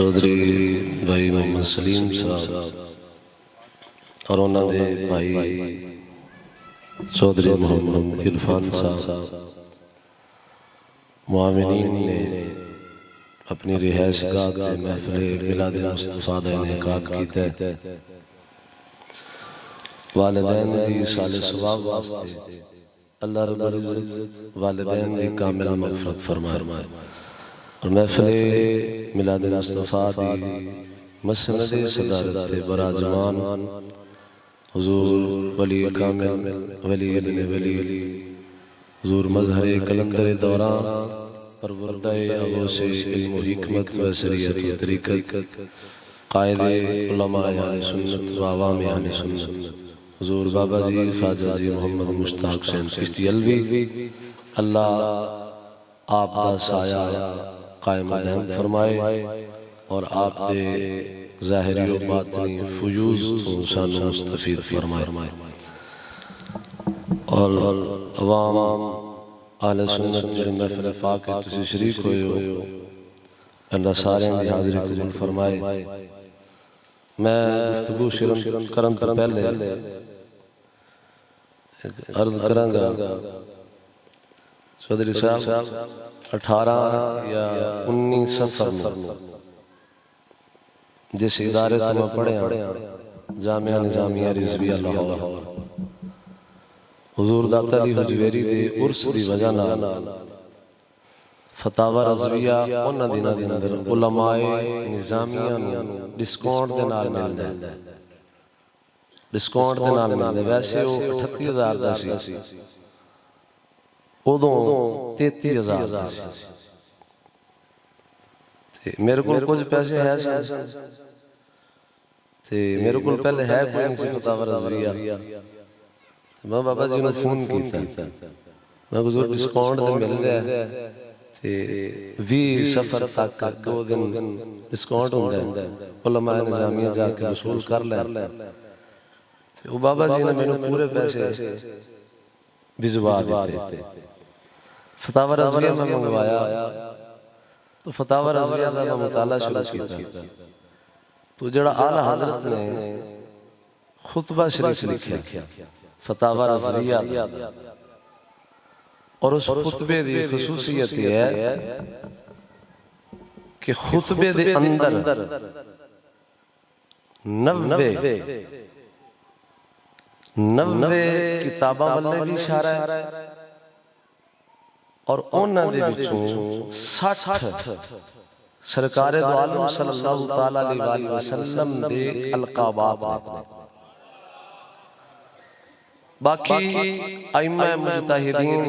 چودھری بھائی محمد سلیم صاحب اور انہوں نے بھائی چودھری محمد عرفان صاحب معاونین نے اپنی رہائش گاہ سے محفل میلاد مصطفیٰ دا انعقاد کیتا ہے۔ والدین دی صالح ثواب واسطے اللہ رب العزت والدین دی کامل مغفرت فرمائے اور محفل میلاد مصطفیٰ دی مسند صدارت براجمان حضور ولی کامل ولی ابن ولی حضور مظہر کلندر دوران پروردہ عبوس علم و حکمت و شریعت و طریقت قائد علماء اہل سنت و عوام اہل سنت حضور بابا جی خواجہ جی محمد مشتاق حسین چشتی علوی اللہ آپ دا سایہ قائم دائم فرمائے اور آپ دے ظاہری و باطنی فیوز تو سانو مستفید فرمائے اور عوام اہل سنت جڑے محفل پاک تسی شریک ہوئے ہو اللہ سارے دی حاضری قبول فرمائے۔ میں گفتگو شروع کرن تو پہلے عرض کروں گا چودھری صاحب 18 یا 19 سفر میں جس ادارے تو میں پڑھے ہیں جامعہ نظامیہ رضویہ لاہور حضور داتا علی حجویری دے عرس دی وجہ نال فتاوی رضویہ انہاں دناں دے اندر علماء نظامیہ نوں ڈسکاؤنٹ دے نال ملدا ہے، ڈسکاؤنٹ دے نال ملدا ہے۔ ویسے وہ 38000 دا سی، ادوں 33000 دا سی۔ میرے کو کچھ پیسے ہے میرے کو پہلے ہے کوئی نہیں سی فتاوی رضویہ، میں بابا جی نے فون کیتا میں حضور ڈسکاؤنٹ دے مل رہا ہے 20 سفر تک 2 دن ڈسکاؤنٹ ہوندا ہے، علماء نظامیہ جا کے وصول کر لیں۔ وہ بابا جی نے مینوں پورے پیسے بھجوا دیتے۔ فتاوی رضویہ میں منگوایا تو فتاوی رضویہ دا میں مطالعہ شروع کیتا تو جڑا اعلیٰ حضرت نے خطبہ شریف لکھا فتاوی رضویہ اور اس خطبے دی خصوصیت یہ ہے کہ خطبے دے اندر 90 کتاباں والے بھی اشارہ ہے اور انہاں دے وچوں 60 سرکار دو عالم صلی اللہ علیہ وسلم دے القابات نے۔ باقی ائمہ مجتہدین،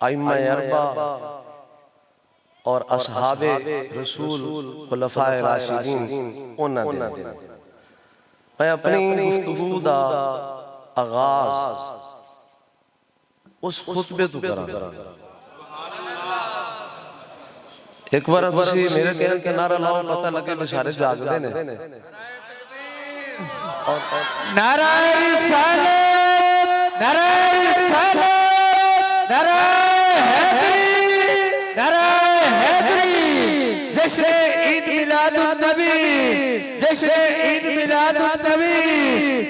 ائمہ اربعہ اور اصحاب رسول خلفاء راشدین انہاں دے۔ میں اپنی گفتگو دا آغاز اس خطبے تو کراں۔ ایک بار تسی میرے کہن کے نعرہ لاؤ پتہ لگے بشارے جاگ دے نے۔ نعرہ رسالت، نعرہ رسالت، نعرہ حیدری، نعرہ حیدری، جشن عید میلاد النبی، جشن عید میلاد النبی،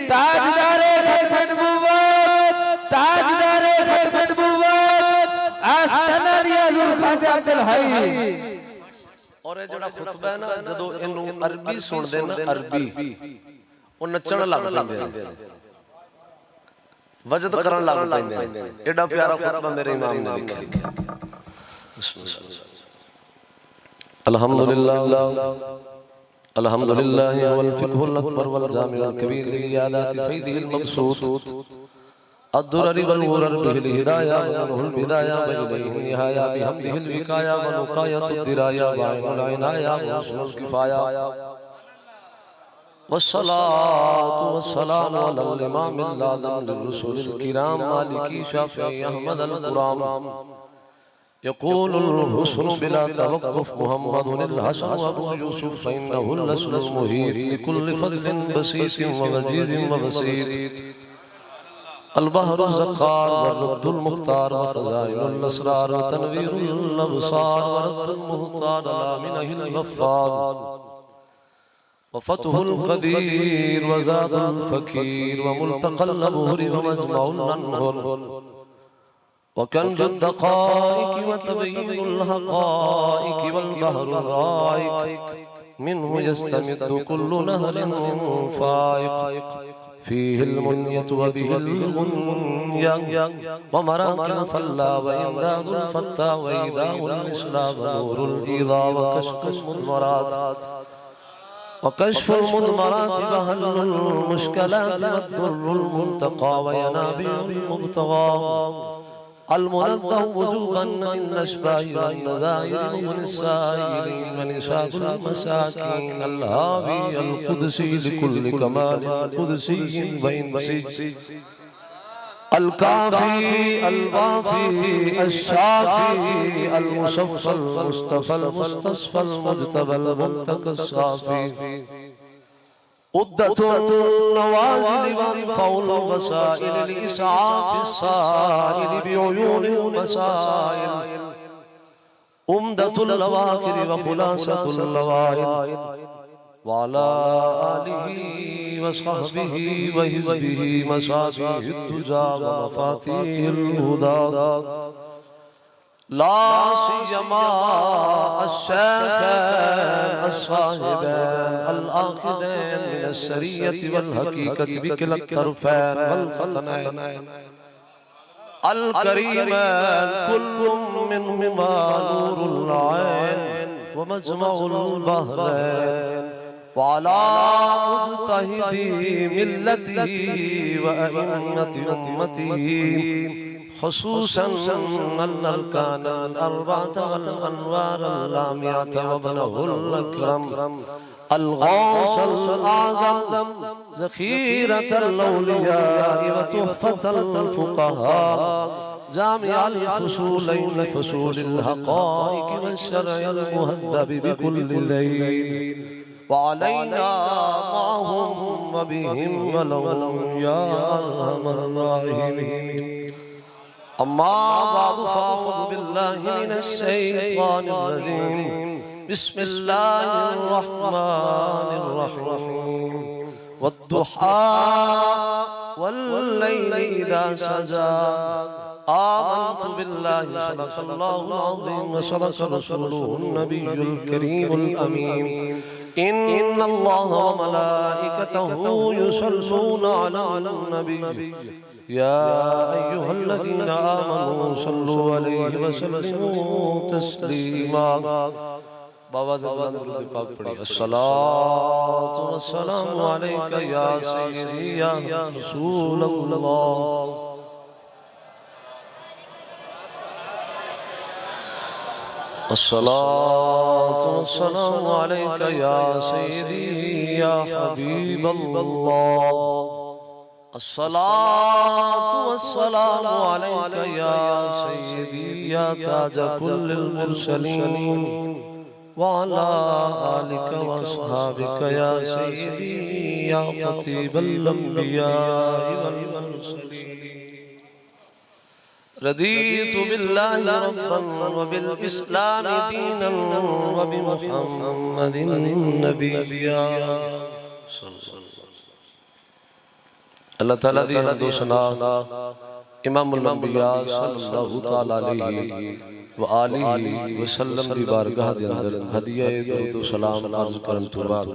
تاجدار ختم نبوت، تاجدار ختم نبوت، آستانہ ریاض الخواجہ عبدالحی۔ اور یہ جڑا خطبہ ہے نا جدو انہوں عربی سن دے نا عربی وہ نچن لگ پندے وجد کرن لگ پندے ایڈا پیارا خطبہ میرے امام نے لکھا۔ الحمدللہ الحمدللہ والفقہ الاکبر والجامع الکبیر لیادات فیدہ المبسوط الدرر والغرر به الهداية ومنه البداية وإليه النهاية بحمده الوقاية ونقاية الدراية وعين العناية وحسن الكفاية والصلاة والسلام على الإمام الأعظم للرسول الكرام مالكي شافعي أحمد القرام يقول الحسن بلا توقف محمد الحسن وأبو يوسف فإنه الأصل المهيت لكل فضل بسيط ووجيز وبسيط البحر الزخار والرد المختار وخزائن الأسرار وتنوير الأبصار ورد المهتار الآمنه الغفار وفتح القدير وزاد الفكير وملتقى الأبهر ومجمع الأنهر وكنز الدقائق وتبين الحقائق والبحر الرائق منه يستمد كل نهر فائق فيه المنية وبه المنية ومراكب فلا وإمداد الفتى وإيداء المسلى ونور الإيضاء وكشف المضمرات وحل المشكلات والضر الملتقى وينابيع المبتغى المنظم وجوبا من الأشباه والنذائر من السائلين ونشاط المساكين الهابي القدسي لكل كمال قدسي وإنسي الكافي الوافي الشافي المصفى المصطفى المستصفى المجتبى المنتقى الصافي عدة النوازل وانفول الوسائل لإسعاف السائل بعيون المسائل أمدة الأواخر وخلاصة اللوائل وعلى آله وصحبه وحزبه مصابيح الدجى ومفاتيح الهدى لا سيما الشيخين الصاحبين الآخذين من السرية والحقيقة بكلا الطرفين والفتنين الكريمين كل منهما نور العين ومجمع البحرين وعلى مجتهدي ملته وأئمة أمته خصوصا أن الأركان الأربعة والأنوار اللامعة وابنه الأكرم الغوث الأعظم ذخيرة الأولياء وتحفة الفقهاء جامع الفصولين فصول الحقائق والشرع المهذب بكل ذيل وعلينا معهم وبهم ولهم يا أرحم الراحمين أما بعد فأعوذ بالله من الشيطان الرجيم بسم الله الرحمن الرحيم والضحى والليل إذا سجى آمنت بالله صدق الله العظيم وصدق رسوله النبي الكريم الأمين إن الله وملائكته يصلون على النبي يا أيها الذين آمنوا صلوا عليه وسلموا تسليما بابا زبان درود پاک پڑھی الصلاة والسلام عليك يا سيدي يا رسول الله الصلاة والسلام عليك يا سيدي يا حبيب الله الصلاة والسلام عليك يا سيدي يا تاج كل المرسلين وعلى آلك وأصحابك يا سيدي يا خطيب الأنبياء والمرسلين رضيت بالله ربا وبالإسلام دينا وبمحمد نبيا اللہ تعالیٰ دی حمد و ثنا امام الانبیاء صلی اللہ تعالیٰ علیہ وآلہ وسلم دی بارگاہ دی اندر ہدیہ درود و سلام عرض کرن تو بعد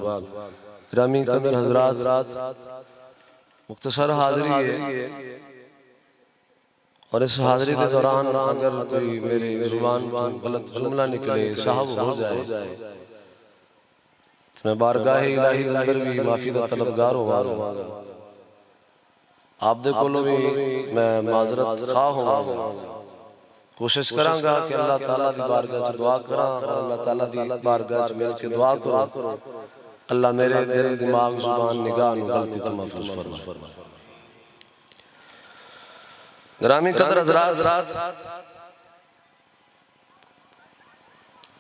گرامی قدر حضرات مختصر حاضری ہے اور اس حاضری کے دوران اگر کوئی میری زبان غلط جملہ نکلے صاحب ہو جائے میں بارگاہ الہی دے اندر بھی معافی دا طلبگار ہوں آپ دے کولو بھی میں معذرت خواہ ہوں کوشش کروں گا کہ اللہ تعالیٰ دی بارگاہ چ دعا کراں اور اللہ تعالیٰ دی بارگاہ چ مل کے دعا کروں اللہ میرے دل دماغ زبان نگاہ نو غلطی تو محفوظ فرمائے گرامی قدر حضرات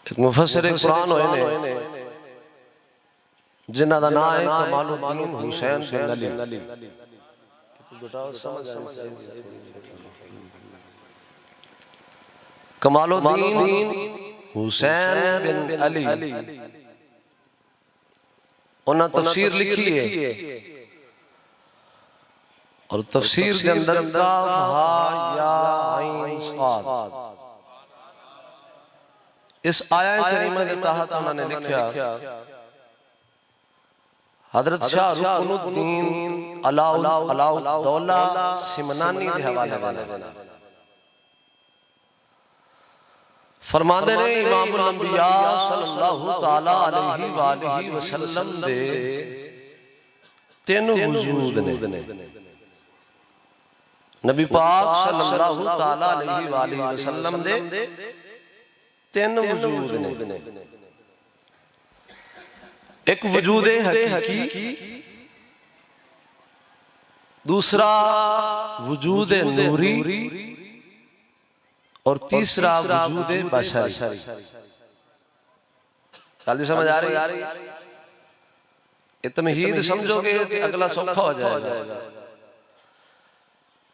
ایک مفسر قرآن ہوئے نے جنہ دا نام ہے کمال الدین حسین بن علی کمال الدین حسین بن علی انہاں تفسیر لکھی ہے اور تفسیر کے اندر کاف ہا یا عین صاد اس آیہ کریمہ کے تحت انہوں نے لکھا حضرت شاہ رکن الدین علاء الدولہ سمنانی کے حوالے دینا فرماندے نے امام الانبیاء صلی اللہ تعالیٰ علیہ وآلہ وسلم دے تین وجود نے نبی پاک صلی اللہ تعالیٰ علیہ وآلہ وسلم دے تین وجود نے ایک وجود حقیقی دوسرا وجود نوری اور تیسرا وجود بشری جلدی سمجھ آ رہی یہ تمہید سمجھو گے کہ اگلا سوکھا ہو جائے گا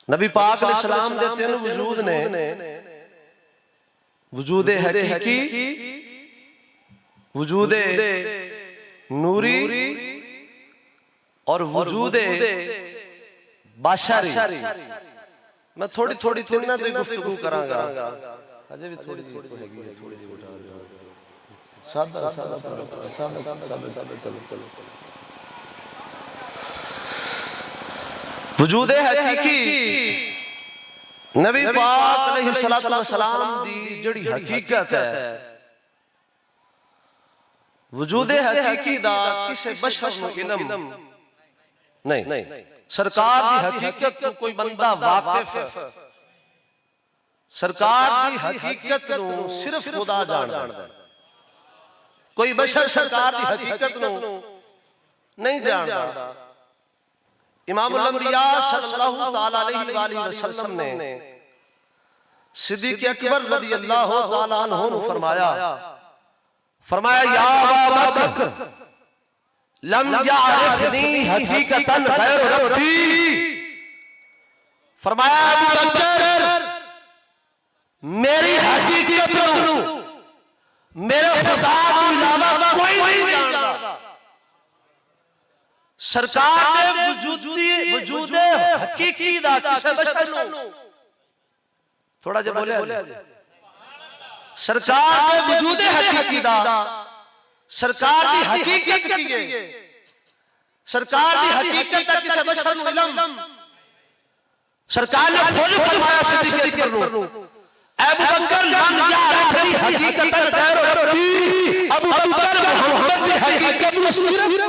نبی پاک علیہ السلام دے تین وجود نے وجود حقیقی وجود نوری اور وجود بشری میں تھوڑی تھوڑی تینہ تے گفتگو کراں گا اجے بھی تھوڑی ہے سادہ وجود حقیقی نبی پاک علیہ السلام دی جڑی حقیقت ہے وجود حقیقی دا کسے بشر نو علم نہیں سرکار دی حقیقت کو کوئی بندہ واقف ہے سرکار دی حقیقت نو صرف خدا جاندا ہے کوئی بشر سرکار دی حقیقت نو نہیں جاندا امام الانبیاء صلی اللہ تعالیٰ علیہ وآلہ وسلم نے صدیق اکبر رضی اللہ تعالیٰ عنہ فرمایا یا ابا بکر لم یعرفنی حقیقتاً غیر ربی فرمایا ابو بکر میری حقیقت میرے خدا کو علاوہ کوئی نہیں جانتا سرکار نے وجود حقیقی دا کسے بشر نو تھوڑا جب بولے سرکار نے وجود حقیقی دا سرکار دی حقیقت کی ہے سرکار دی حقیقت دا کسے بشر نو علم سرکار نے خود فرمایا صدیق اکبر نو ابو بکر لم یعرفنی حقیقتاً غیر ربی ابو بکر محمد دی حقیقت نو صرف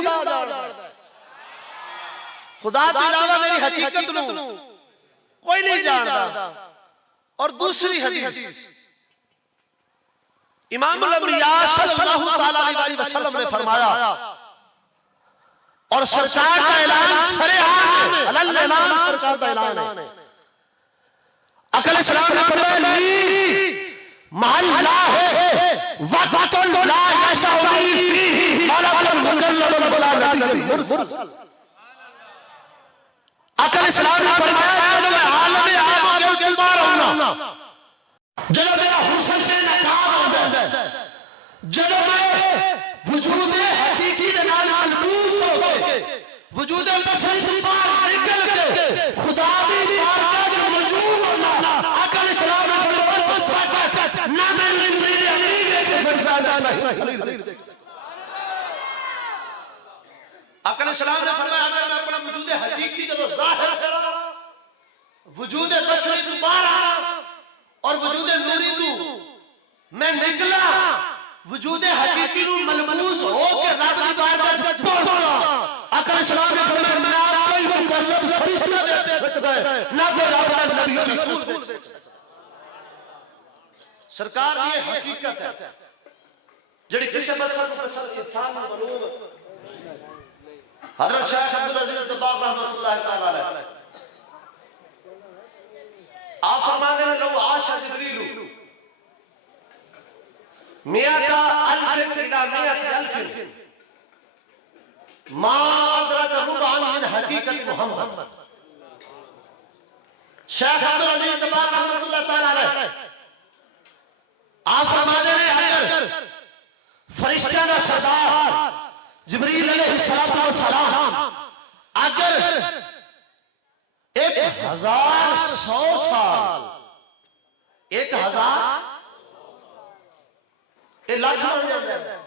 خدا کے علاوہ میری حقیقت نو کوئی نہیں جانتا اور دوسری حدیث امام الانبیاء صلی اللہ علیہ وسلم نے فرمایا اور سرکار کا اعلان سرعام ہے اعلان سرکار کا اعلان ہے اقل اسلام نے فرمایا لی محل لا ہے وقت لا یسعی فیہ ملک مکلل ولا نبی مرسل اقل اسلام نے فرمایا جب میں عالم آبا کے گلبار ہونا جب میرا حسن سے نکار ہوتا ہے جب میں وجود حقیقی دنال ملبوس ہو گئے وجود بشری سے باہر نکل کے خدا بھی بار کا جو موجود ہونا اقل اسلام نے فرمایا نہ میں میرے علی کے فرزادہ نہیں اقل اسلام نے فرمایا اگر میں اپنا وجود حقیقی جو ظاہر کرا وجود بشری سے باہر آنا اور وجود نوری تو میں نکلا وجود حقیقی نو ملبوس ہو کے رب کی بارگاہ وچ پہنچا اقل اسلام نے فرمایا میں کوئی مکلف فرشتہ دے سکتا ہے نہ کوئی رب کا نبی رسول دے سکتا سرکار یہ حقیقت ہے جڑی کسے بشر کو انسان معلوم حضرت شیخ عبدالعزیز دباغ رحمت اللہ تعالیٰ علیہ آپ فرمانے ہیں لو عاش جبریل مئة ألف إلى 100,000 ما أدرك ربعا من حقيقة محمد شیخ عبدالعزیز جبار رحمت اللہ تعالیٰ علیہ آپ فرماتے ہیں اگر فرشتہ کا سردار جبریل علیہ السلام اگر 1100 سال 1000 لاکھ ہو جائے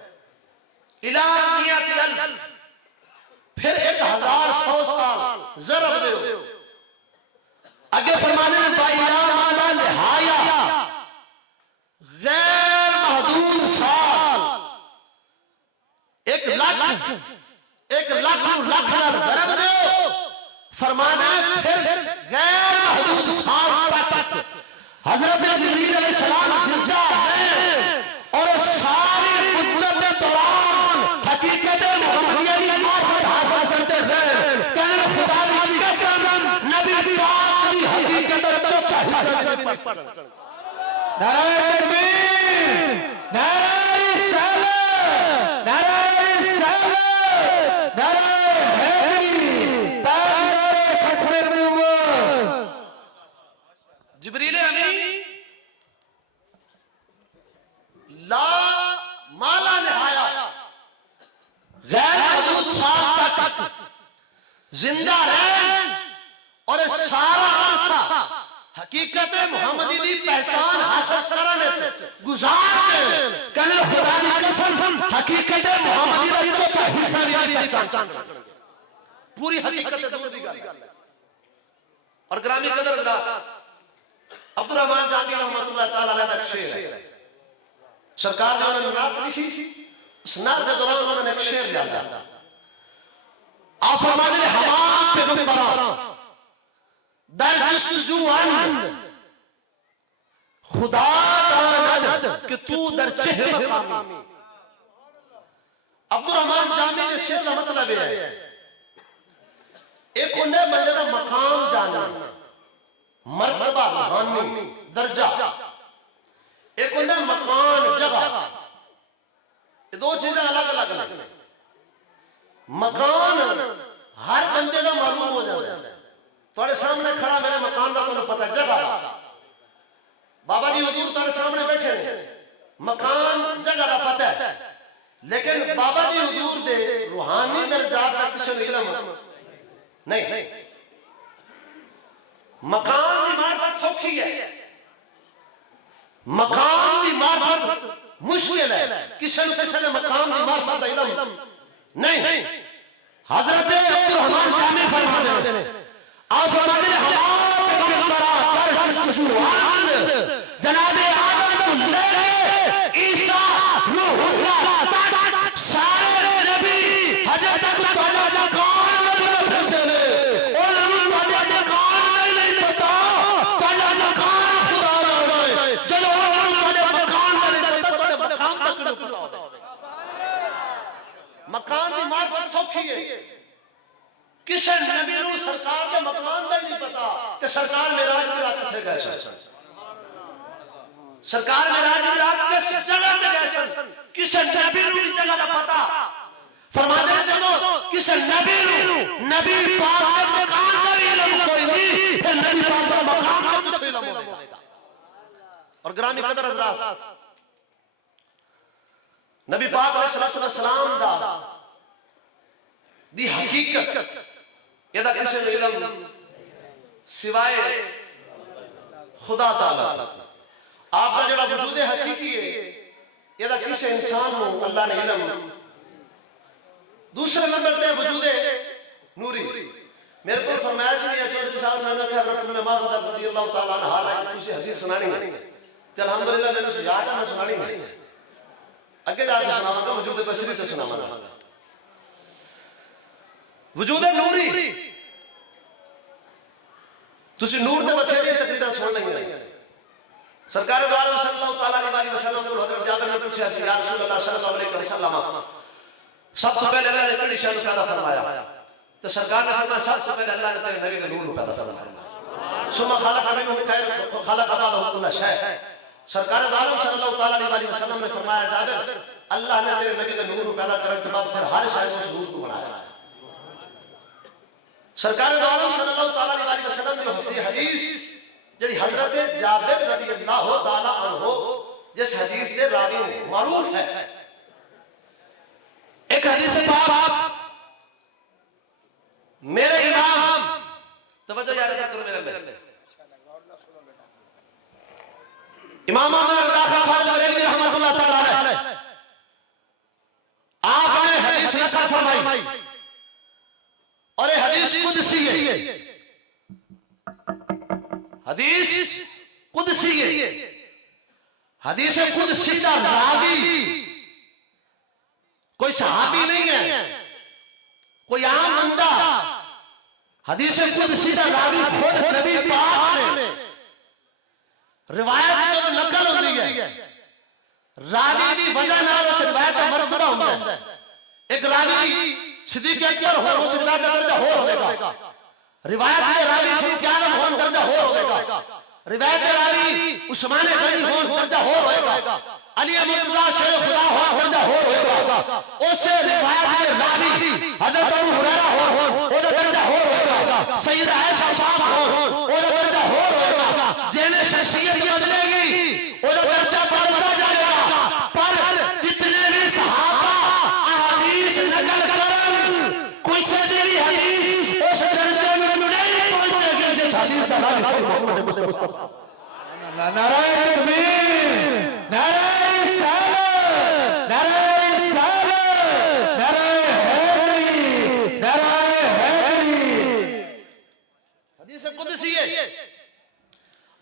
الہیت الف پھر 1100 سال ضرب دے اگر فرمانے ہیں بائیلا مالا نہایا غیر محدود سال 1 لاکھ ضرب دے فرمانے ہیں پھر غیر محدود سال تک حضرت جبریل علیہ السلام زندہ ہیں اور ساری مدت دوران حقیقت محمدیہ کی معرفت حاصل کرتے ہیں کہنے خدا کی قسم نبی پاک کی حقیقت چوچا حصہ نعرہ تکبیر نعرہ رسالت نعرہ رسالت نعرہ حیدری تاجدار ختم نبوت جبریل امین لا مالا نہایا غیر محدود سال تک زندہ رہن اور سارا عرصہ حقیقت محمدی دی پہچان حاصل کرنے سے گزار دیں کہنے خدا کی قسم حقیقت محمدی دی چوتھا حصہ بھی پہچان پوری حقیقت دور دی گل اور گرامی قدر حضرات عبدالرحمن جانگی رحمت اللہ تعالیٰ علیہ ایک شعر ہے سرکار نے انہوں نے نعت لکھی اس نعت کے دوران انہوں نے ایک شعر لیا آپ فرماتے ہیں ہمام پیغمبران در جستجو خدا داند کہ تو در چہ مقامی عبدالرحمن جانگی نے شعر کا مطلب ہے ایک انہیں بندے کا مقام جانا مرتبہ روحانی درجہ ایک ہوتا ہے مکان جگہ یہ دو چیزیں الگ الگ ہیں مکان ہر بندے کا معلوم ہو جاتا ہے تھوڑے سامنے کھڑا میرے مکان کا تمہیں پتہ جگہ بابا جی حضور تھوڑے سامنے بیٹھے ہیں مکان جگہ کا پتہ ہے لیکن بابا جی حضور دے روحانی درجات کا کسی علم نہیں مقام دی معرفت سوکھی ہے مقام دی معرفت مشکل ہے کسی نے مقام دی معرفت علم نہیں حضرت عبدالرحمن جامع فرماتے ہیں آپ فرماتے ہیں ہمارے پیغمبرات در جستجوان جناب آدم اللہ عیسیٰ روح اللہ سارے نبی حضرت عبداللہ مقام پھرتے ہیں اور انہوں نے مقام نہیں پتا کلا مقام خدا رہا ہے جلو انہوں نے مقام نہیں پتا تو مقام تک نہیں پتا ہوتا مقام دی معرفت سوکھی ہے کسی نبی نو سرکار کے مقام کا نہیں پتا کہ سرکار معراج کی رات کتنے گئے سرکار معراج کی رات کس جگہ پہ گئے کسی نبی نو کی جگہ کا پتا فرماتے ہیں جب کسی نبی پاک کے مقام کا علم کوئی نہیں پھر نبی پاک کا مقام کا کچھ علم ہوگا اور گرامی قدر حضرات نبی پاک علیہ السلام دا دی حقیقت یہ دا کسی علم سوائے خدا تعالیٰ آپ کا جڑا وجود حقیقی ہے یہ دا کسی انسان ہوں اللہ نے علم دوسرے نمبر تے وجود نوری میرے کو فرمائش بھی ہے چودھری صاحب نے کہا حضرت میں ماں بتا رضی اللہ تعالیٰ عنہ حال ہے تجھے حدیث سنانی ہے کہ الحمدللہ میں نے اسے یاد ہے میں سنانی ہے اگے جا کے سناؤں گا وجود بشری سے سناؤں گا وجود نوری تسی نور دے بچے لیے تقریرہ سن لیں گے سرکار دو عالم صلی اللہ علیہ وسلم کو حضرت جابر نے پوچھا یا رسول اللہ صلی اللہ علیہ وسلم سب سے پہلے اللہ نے کڑی شان پیدا فرمایا تو سرکار نے فرمایا سب سے پہلے اللہ نے تیرے نبی کے نور پیدا فرمایا ثم خلق منه خیر خلق بعده كل شيء سرکار دو عالم صلی اللہ علیہ وسلم نے فرمایا جابر اللہ نے تیرے نبی کے نور پیدا کرنے کے بعد پھر ہر شے اس نور کو بنایا سرکار دو عالم صلی اللہ علیہ وسلم نے حدیث جڑی حضرت جابر رضی اللہ تعالی عنہ جس حدیث کے راوی نے معروف ہے. ایک حدیث پاک میرے امام توجہ یاد کرو میرے میں امام احمد رضا خان فاضل بریلوی رحمۃ اللہ تعالی علیہ آپ نے حدیث نقل فرمائی اور یہ حدیث قدسی ہے. حدیث قدسی ہے. حدیث قدسی کا راوی کوئی صحابی نہیں ہے, کوئی عام بندہ. حدیث قدسی کا راوی خود نبی پاک نے. روایت تو نقل ہوتی ہے, راوی بھی وجہ نہ اس روایت کا مرتبہ ہوتا ہے. ایک راوی صدیق اکبر ہو اس روایت کا درجہ ہو ہوگا, روایت کے راوی فاروق اعظم ہون درجہ ہو ہوگا, روایت کے راوی عثمان غنی ہون درجہ ہو ہوگا, علی مرتضی شیخ خدا ہون درجہ ہو ہوگا. اس روایت کے راوی حضرت ابو ہریرہ ہون وہ درجہ ہو ہوگا, سید عائشہ صاحب ہون وہ درجہ ہو ہوگا. جنہیں شخصیت بدلے گی وہ درجہ بڑھتا جائے گا. پر جتنے بھی صحابہ احادیث نقل کرن کوئی سچی حدیث اس درجے میں نہیں پہنچے گی جس حدیث کا راوی محمد مصطفیٰ. نعرہ تکبیر, نعرہ رسالت, نعرہ رسالت, نعرہ حیدری, نعرہ حیدری. حدیث قدسی ہے.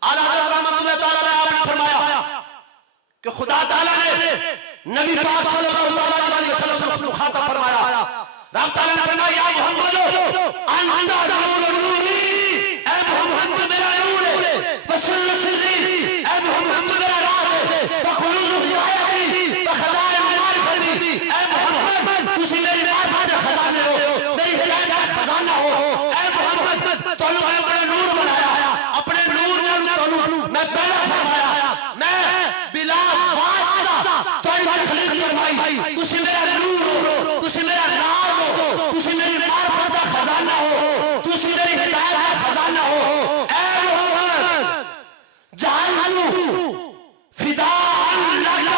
اعلیٰ حضرت رحمۃ اللہ تعالی علیہ آپ نے فرمایا کہ خدا تعالی نے نبی پاک صلی اللہ علیہ وسلم کو مخاطب فرمایا. رب تعالی نے فرمایا یا محمد انت نور نوری, اے محمد میرا نور ہے, وسلسلی اے محمد میرا راز ہے, فخلوص ہدایتی وخزائن معرفتی, اے محمد تسی میری معرفت کے خزانے ہو, میری ہدایت کا خزانہ ہو. اے محمد تو نے اپنا نور بنایا, اپنے نور میں پیدا فرمایا, میں بلا واسطہ تھوڑی تخلیق فرمائی. تسی میرا نور ہو, تسی میرا راز ہو, تسی میری معرفت کا خزانہ ہو, تسی میری ہدایت کا خزانہ ہو. اے محمد جعلتو فداء لک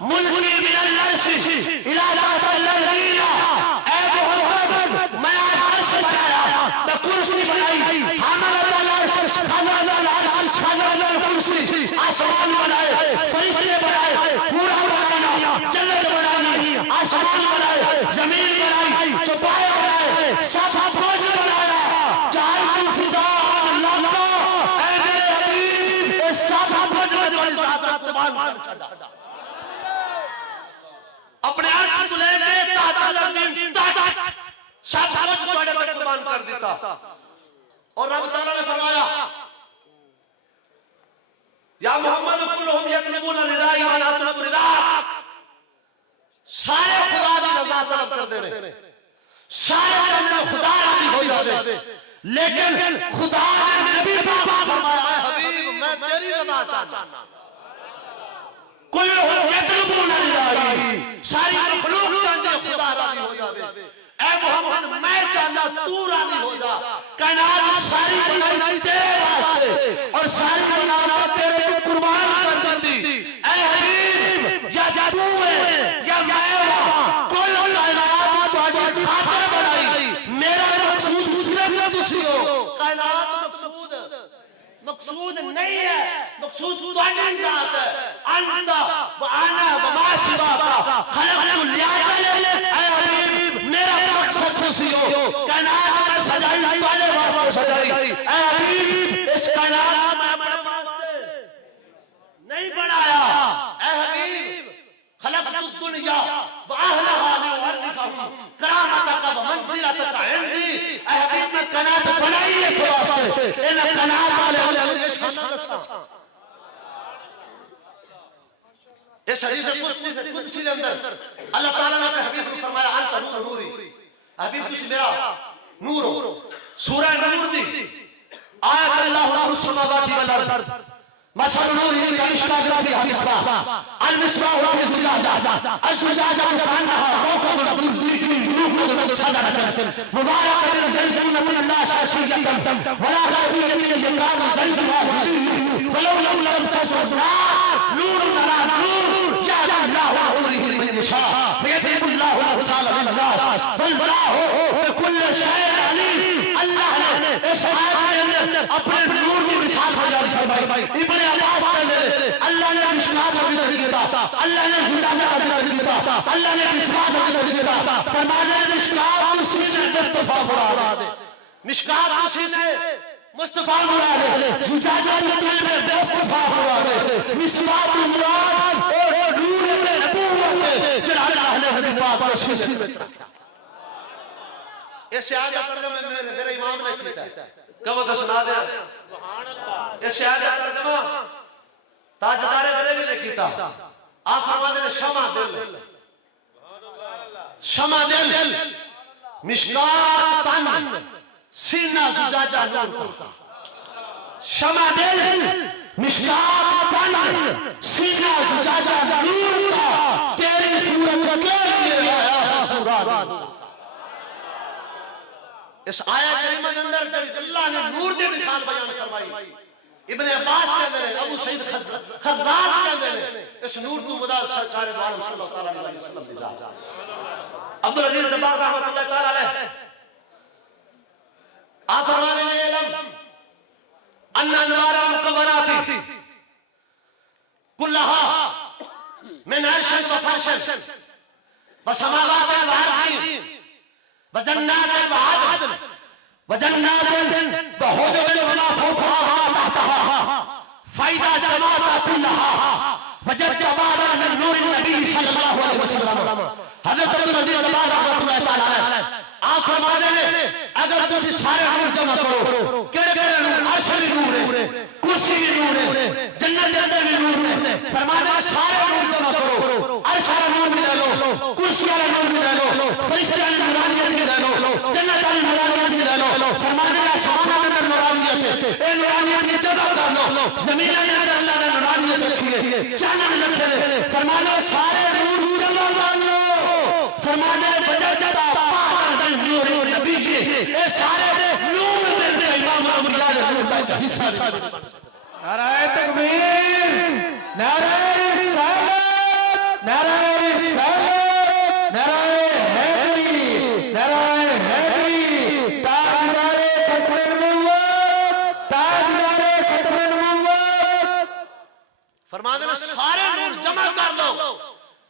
ملکی من العرش الى ذات الذین. اے محمد میں عرش سے آیا, میں کرسی بنائی, حملت العرش خزانہ العرش خزانہ الکرسی, آسمان بنائے, فرشتے بنائے, پورا بنایا, جنت بنائی, آسمان بنائے, زمین بنائی, چوپائے بنائے, سب کچھ بنایا. جعلتو فداء لک, اے میرے حبیب اس سب کچھ والی ذات کا قربان کر چھڑا. اپنے عرش کو لے کے تحت الارض تحت سب کچھ بڑے بڑے قربان کر دیتا. اور رب تعالیٰ نے فرمایا یا محمد کلہم یطلبون رضائی وانا اطلب رضاک. سارے خدا کی رضا طلب کر دے رہے, سارے چاہتے خدا راضی ہو جاوے, لیکن خدا نے نبی پاک فرمایا اے حبیب میں تیری رضا چاہتا. کلہم یطلبون رضائی, ساری مخلوق چاہتے خدا راضی ہو جاوے. اے محمد میں چاہتا تو راضی ہو جا. کائنات ساری بنائی تیرے واسطے اور ساری بنانا تیرے کو قربان کر دی. اے حبیب یا تو ہے یا میں ہوں, کل کائنات تہاڈی خاطر بنائی, میرا مقصود صرف تسی ہو. کائنات مقصود نہیں ہے, مقصود تہاڈی ذات ہے. انت وانا وما سواک خلقت لیعجل. اے حبیب میرا مقصد تسی ہو, کائنات میں سجائی تہاڈے واسطے سجائی. اے حبیب اس کائنات میں اپنے واسطے نہیں بنایا. اے حبیب خلقت الدنیا واہلھا لنعرفہم کرامتک ومنزلتک عندی. اے حبیب میں کائنات بنائی اس واسطے, ان کائنات والے شان دسا. اس حدیث قدسی کے اندر اللہ تعالیٰ نے اپنے حبیب کو فرمایا انت نور نوری, حبیب تسی میرا نور ہو. سورہ نور دی آیت اللہ نور السماوات والارض, مثل نوره كمشكاة فيها مصباح المصباح في زجاجة الزجاجة كأنها كوكب مباركة زيتونة من الله شاشية ولا غيبية يكاد زيتها ولو لم تمسسه نار نور على نور يهدي الله نوره من يشاء ويضرب الله الأمثال للناس والله بكل شيء عليم. اللہ نے اس آیت کے اندر اپنے نور کی مثال بیان فرمائی. ابن عباس کہتے ہیں اللہ نے مشکات کا ذکر کیا، اللہ نے زجاجہ کا ذکر کیا، اللہ نے مسواک کا ذکر کیا. فرمایا مشکات اسی سے مصطفیٰ مراد ہے، مشکات اسی سے مصطفیٰ مراد ہے، زجاجہ کے دل میں مصطفیٰ مراد ہے، مسواک مراد اور نور نبوت ہے جو اللہ نے حبیب پاک کو اسی سے رکھا. اس آیت کا ترجمہ میرے امام نے کیا ہے، کہو تو سنا دیا. اس آیت کا ترجمہ تاجدار بریلوی نے کیا. آپ فرماتے ہیں شمع دل، شمع دل مشکاتن سینہ زجاجہ نور کا. شمع دل مشکاتن سینہ زجاجہ نور کا تیری صورت کے لیے آیا سورہ. اس آیت کریمہ کے اندر جب اللہ نے نور دے مثال بیان فرمائی، ابن عباس کہتے ہیں، ابو سعید خراز کہتے ہیں اس نور کو مدار سرکار دو عالم صلی اللہ علیہ وسلم نے ذات. عبدالعزیز دباغ رحمت اللہ تعالی علیہ آپ فرمانے ہیں علم ان انوار مکونات کلہا من عرش و فرش و سماوات و ارض وجنات وعدن وجنات وحجب وما فوقها تحتها فإذا جمعت كلها وجدت بعضا من نور النبي صلی اللہ علیہ وسلم. حضرت عبدالعزیز دباغ رحمت اللہ تعالی علیہ آپ فرماتے ہیں اگر تسی سارے نور جمع کرو، کیڑے نور؟ عرش بھی نور ہے، کرسی بھی نور ہے، جنت کے اندر بھی نور ہے. فرماتے ہیں سارے نور جمع کرو، عرش والا نور بھی لے لو، کرسی والا نور بھی لے لو، فرشتے والی نورانیت بھی لے لو، جنت والی نورانیت بھی لے لو. فرماتے ہیں آسمانوں کے اندر نورانیت ہے، اے نورانیت کی جگہ کر لو. زمین کے اندر اللہ نے نورانیت رکھی ہے، چاند رکھے ہیں. فرماتے ہیں سارے نور جمع کر لو. فرماتے ہیں بججتا پاہدن نور نبی کی اے سارے نور ملتے امام انبیاء نور کا حصہ. نعرہ تکبیر، نعرہ رسالت، نعرہ رسالت، نعرہ حیدری، نعرہ حیدری. تاجدار ختم نبوت، تاجدار ختم نبوت. فرماتے ہیں سارے نور جمع کر لو.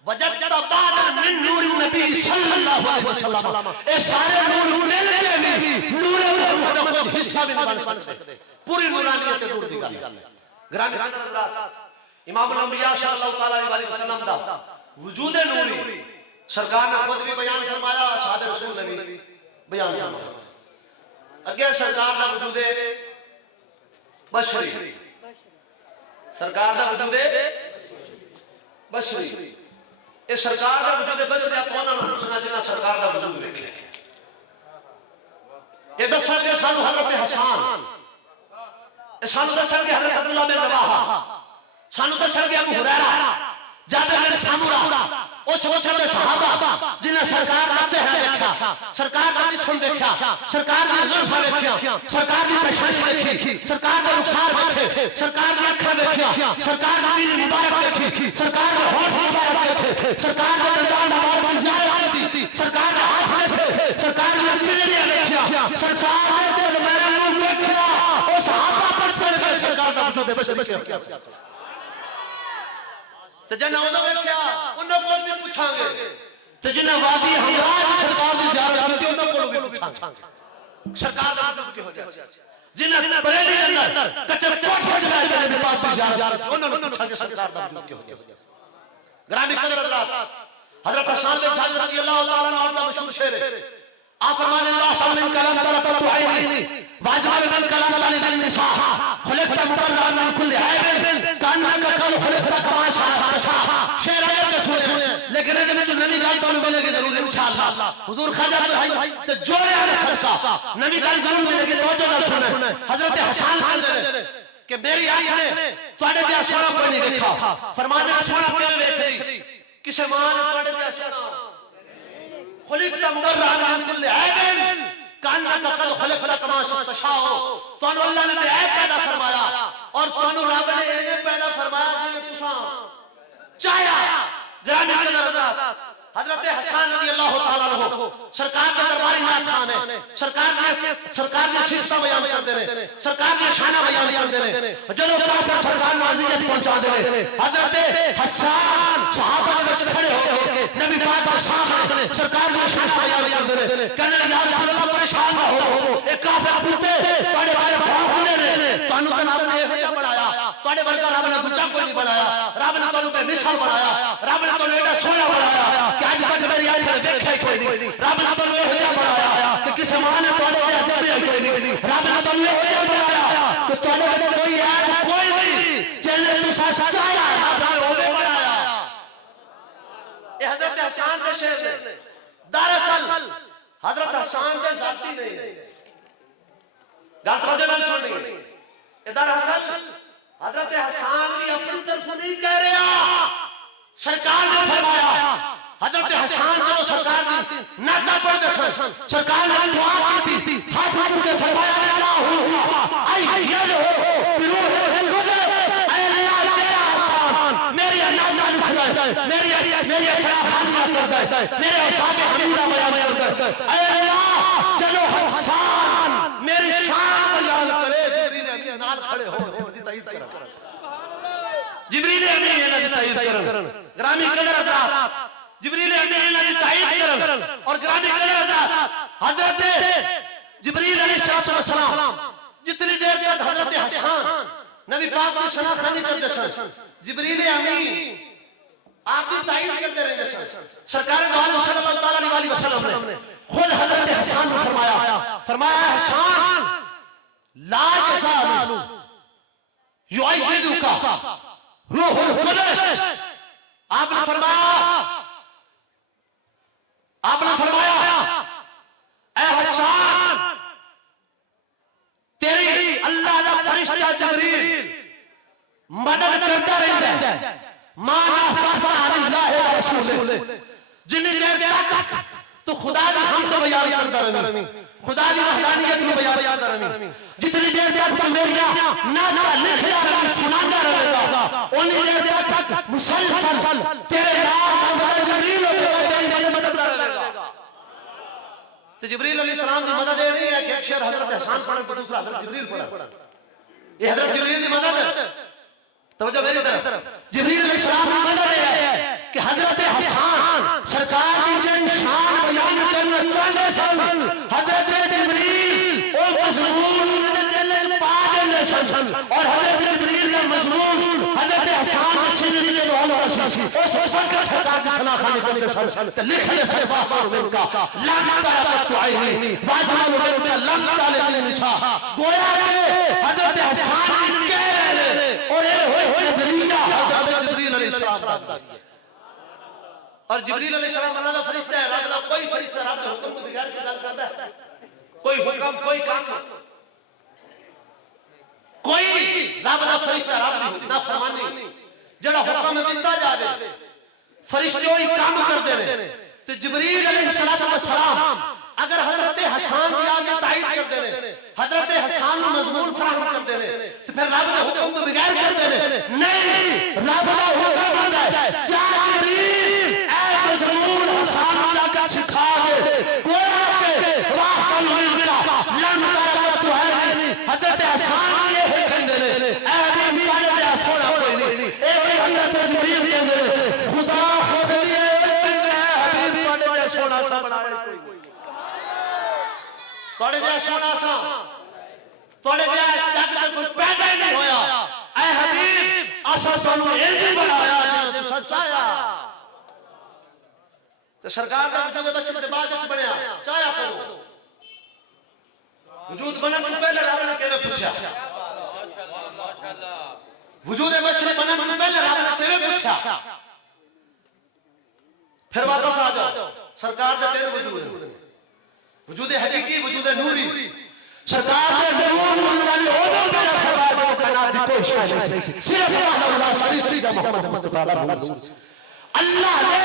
وجدت بعضا من نور النبی صلی اللہ علیہ وسلم. اے سارے نور مل کے بھی نور محمد کا حصہ بھی نہیں بن سکتے. پوری نورانیت نور دی گل ہے. گرامی حضرات، امام الانبیاء صلی اللہ علیہ وسلم دا وجود نوری سرکار نے خود بھی بیان فرمایا، اصحاب رسول نے بھی بیان فرمایا. اگے سرکار دا وجود بشری، سرکار دا وجود بشری. یہ سرکار دا وجود بشری آپ انہاں نوں سنا جنہاں سرکار دا وجود ویکھے. یہ دسا کہ سانو حضرت حسان، سانو دسا کہ حضرت عبداللہ بن رواحہ، سانو دسا کہ ابو ہریرہ، جابر بن سامورہ، اس وقت کے صحابہ جنہیں سرکار کا چہرہ دیکھا، سرکار کا جسم دیکھا، سرکار کا غرفہ دیکھا، سرکار کی پیشانی دیکھی، سرکار کا رخسار دیکھے، سرکار کی اکھا دیکھا، سرکار کی دین مبارک دیکھی، سرکار کا ہوش مبارک دیکھے، سرکار کا دندان مبارک کی زیارت دیتی، سرکار کا ہاتھ دیکھے، سرکار کی اپنی دیکھا، سرکار کے میرے منہ دیکھا. اور صحابہ پر سرکار کا وجود بشری کیا. تو جنہ انہوں نے کیا انہوں کو بھی پوچھاں گے، تو جنہ وادی حمراج سرکار دی زیارت کی انہوں کو بھی پوچھاں گے سرکار دا وجود کی ہو جائے. جنہ بریلی اندر کچر کوٹ سے جنہ بریلی پاک دی زیارت کی انہوں نے پوچھاں گے سرکار دا وجود کی ہو جائے. گرامی قدر حضرات، حضرت حسان بن ثابت رضی اللہ تعالیٰ عنہ کا مشہور شعر ہے. آپ فرمانے اللہ صلی اللہ کلام ترطلت عینی واجعل من کلام اللہ النساء خلقت مبرئا من کل عیب کانک قد خلقت کما شاء. شعر ہے کہ سنے لیکن ان میں جو نبی گل تو ملے گی ضرور انشاءاللہ. حضور خواجہ بھائی تے جوڑے والے سرکار نبی گل ضرور ملے گی، توجہ نال سنے. حضرت حسان کہتے ہیں کہ میری آنکھ نے تواڈے جیسا سونا کوئی نہیں دیکھا فرمانے نے سونا کوئی نہیں دیکھی کسے ماں نے تواڈے جیسا سونا خلقت مبرئا من كل عیب کانک قد خلقت کما تشاء تانوں اللہ نے عیب پیدا فرمایا اور تانوں رب نے یہ پیدا فرمایا جے تساں چاہیا گرامی قدر حضرت حسان رضی اللہ تعالیٰ عنہ سرکار کے درباری نات خان ہے سرکار نے صفتہ بیان کر دے رہے سرکار نے شانہ بیان کر دے رہے جلو کافر سرکار معزیت پہنچا دے رہے حضرت حسان صحابہ کے بچ کھڑے ہو نبی پاک کے سامنے سرکار نے شانہ بیان کر دے رہے کہنے یا رسول اللہ پریشان نہ ہو ایک کافر پوچھتے تواڈے بارے بہت ہونے رہے تانوں تے رب نے یہ بنایا تواڈے ورگا رب نے دوجا کوئی نہیں بنایا رب نے تانوں پہ مثال بنایا رب نے تانوں ایڈا سونا بنایا کہ آج تک میری آنکھ دیکھا ہی کوئی نہیں رب نے تانوں یہ جا بنایا کہ کسی ماں نے تواڈے ورگا جبریا کوئی نہیں رب نے تانوں یہ بنایا کہ تواڈے وچ کوئی عیب کوئی نہیں جنے تساں چاہیا رب نے اوے بنایا یہ حضرت حسان دے شعر نے دراصل حضرت حسان دے ذاتی نہیں گل توجہ نال سننی یہ دراصل حضرت حسان بھی اپنی طرف نہیں کہہ رہا سرکار نے فرمایا حضرت حسان جو سرکار نے ناتا پڑھتے سن سرکار نے دعا کی تھی ہاتھ اٹھ کے فرمایا اللہ ای یہ ہو بروح القدس اے اللہ تیرا حسان میری اللہ لکھتا ہے میری شرافت کرتا ہے میرے احساس حمیدہ بیان کرتا ہے اے اللہ چلو حسان میری شان بیان کرے جبریل امین نال کھڑے ہو دی تائید کرن جبریل امین انہاں دی تائید کرن گرامی قدر حضرات جبریل امین انہاں دی تائید کرن اور گرامی قدر حضرات حضرت جبریل علیہ السلام جتنی دیر تک حضرت حسان نبی پاک کی شناخت نہیں کرتے سن جبریل امین آپ کی تائید کرتے رہتے سن سرکار دو عالم صلی اللہ علیہ وسلم نے خود حضرت حسان سے فرمایا حسان لا یزال یعیدک روح القدس آپ نے فرمایا اے حسان تیری اللہ دا فرشتہ جبریل مدد کرتا رہتا ہے مانا فاہتا علی اللہ رسول جنہی دیر تک تو خدا دی حمد بیان کرتا رہی خدا دی وحدانیت کو بیان کرتا رہی جتنی دیر تک میرا نانا لکھیا رہا سنانا رہے گا انہی دیر تک مسلسل تیرے نام مدد جبریل ہوتے مدد رہے گا تو جبریل علیہ السلام کی مدد یہ نہیں ہے کہ ایک شعر حضرت حسان پڑھیں تو دوسرا حضرت جبریل پڑھیں یہ حضرت جبریل کی مدد ہے توجہ میری طرف جبریل علیہ السلام کی مدد ہے کہ حضرت حسان سرکار کی جن شان بیان کرنا چاہتے سن حضرت جبریل او مضمون دل پاک نے سن اور حضرت جبریل کا مضمون حضرت حسان سیدی کے روح رسول او سوچ کر سرکار کی شناخت کرتے سن تو لکھ لے سے باہر من کا لم تربت عینی واجعل من کا لم تلد النساء گویا کہ حضرت حسان کے اور یہ ہوئے نظریہ حضرت جبریل علیہ السلام کا اور جبریل علیہ السلام اللہ کا فرشتہ ہے رب کا کوئی فرشتہ رب کے حکم کو بغیر کے دل کرتا ہے کوئی حکم کوئی کام کوئی رب کا فرشتہ رب نہ فرمانی جڑا حکم دیتا جاوے فرشتے ہی کام کر دے رہے تو جبریل علیہ السلام اگر حضرت حسان کی آگے تائید کر دے رہے حضرت حسان مضمون فراہم کر دے رہے تو پھر رب کا حکم کو بغیر کر دے رہے نہیں رب کا حکم ہوتا ہے جا جبریل اے مضمون حسان جا کر سکھا دے گویا کہ واحسن ملکا لم تربت عینی حضرت حسان یہ ہے کہنے دے اے بھی پانے دے سونا کوئی نہیں اے بھی حضرت جبریل کہنے دے خدا خود لیے اے بھی پانے دے سونا سا بنائے کوئی توڑے جائے سونا سا توڑے جائے چاک تک کوئی پیدا ہی نہیں ہویا اے حبیب اسا سنو ایجی بنایا جنہوں تو سچ آیا تو سرکار کا وجود بشر بعد اچھ بنیا چاہیا کرو وجود بنن کو پہلے رب نے کیویں پوچھا وجود بشر بنن کو پہلے رب نے کیویں پوچھا پھر واپس آ جاؤ سرکار دے تیرے وجود حقیقی وجود نوری سرکار نے نور منگل اودو میں فرما دو کائنات دی کوئی شے نہیں سی صرف اللہ شریف سیدہ محمد مصطفیٰ اللہ نے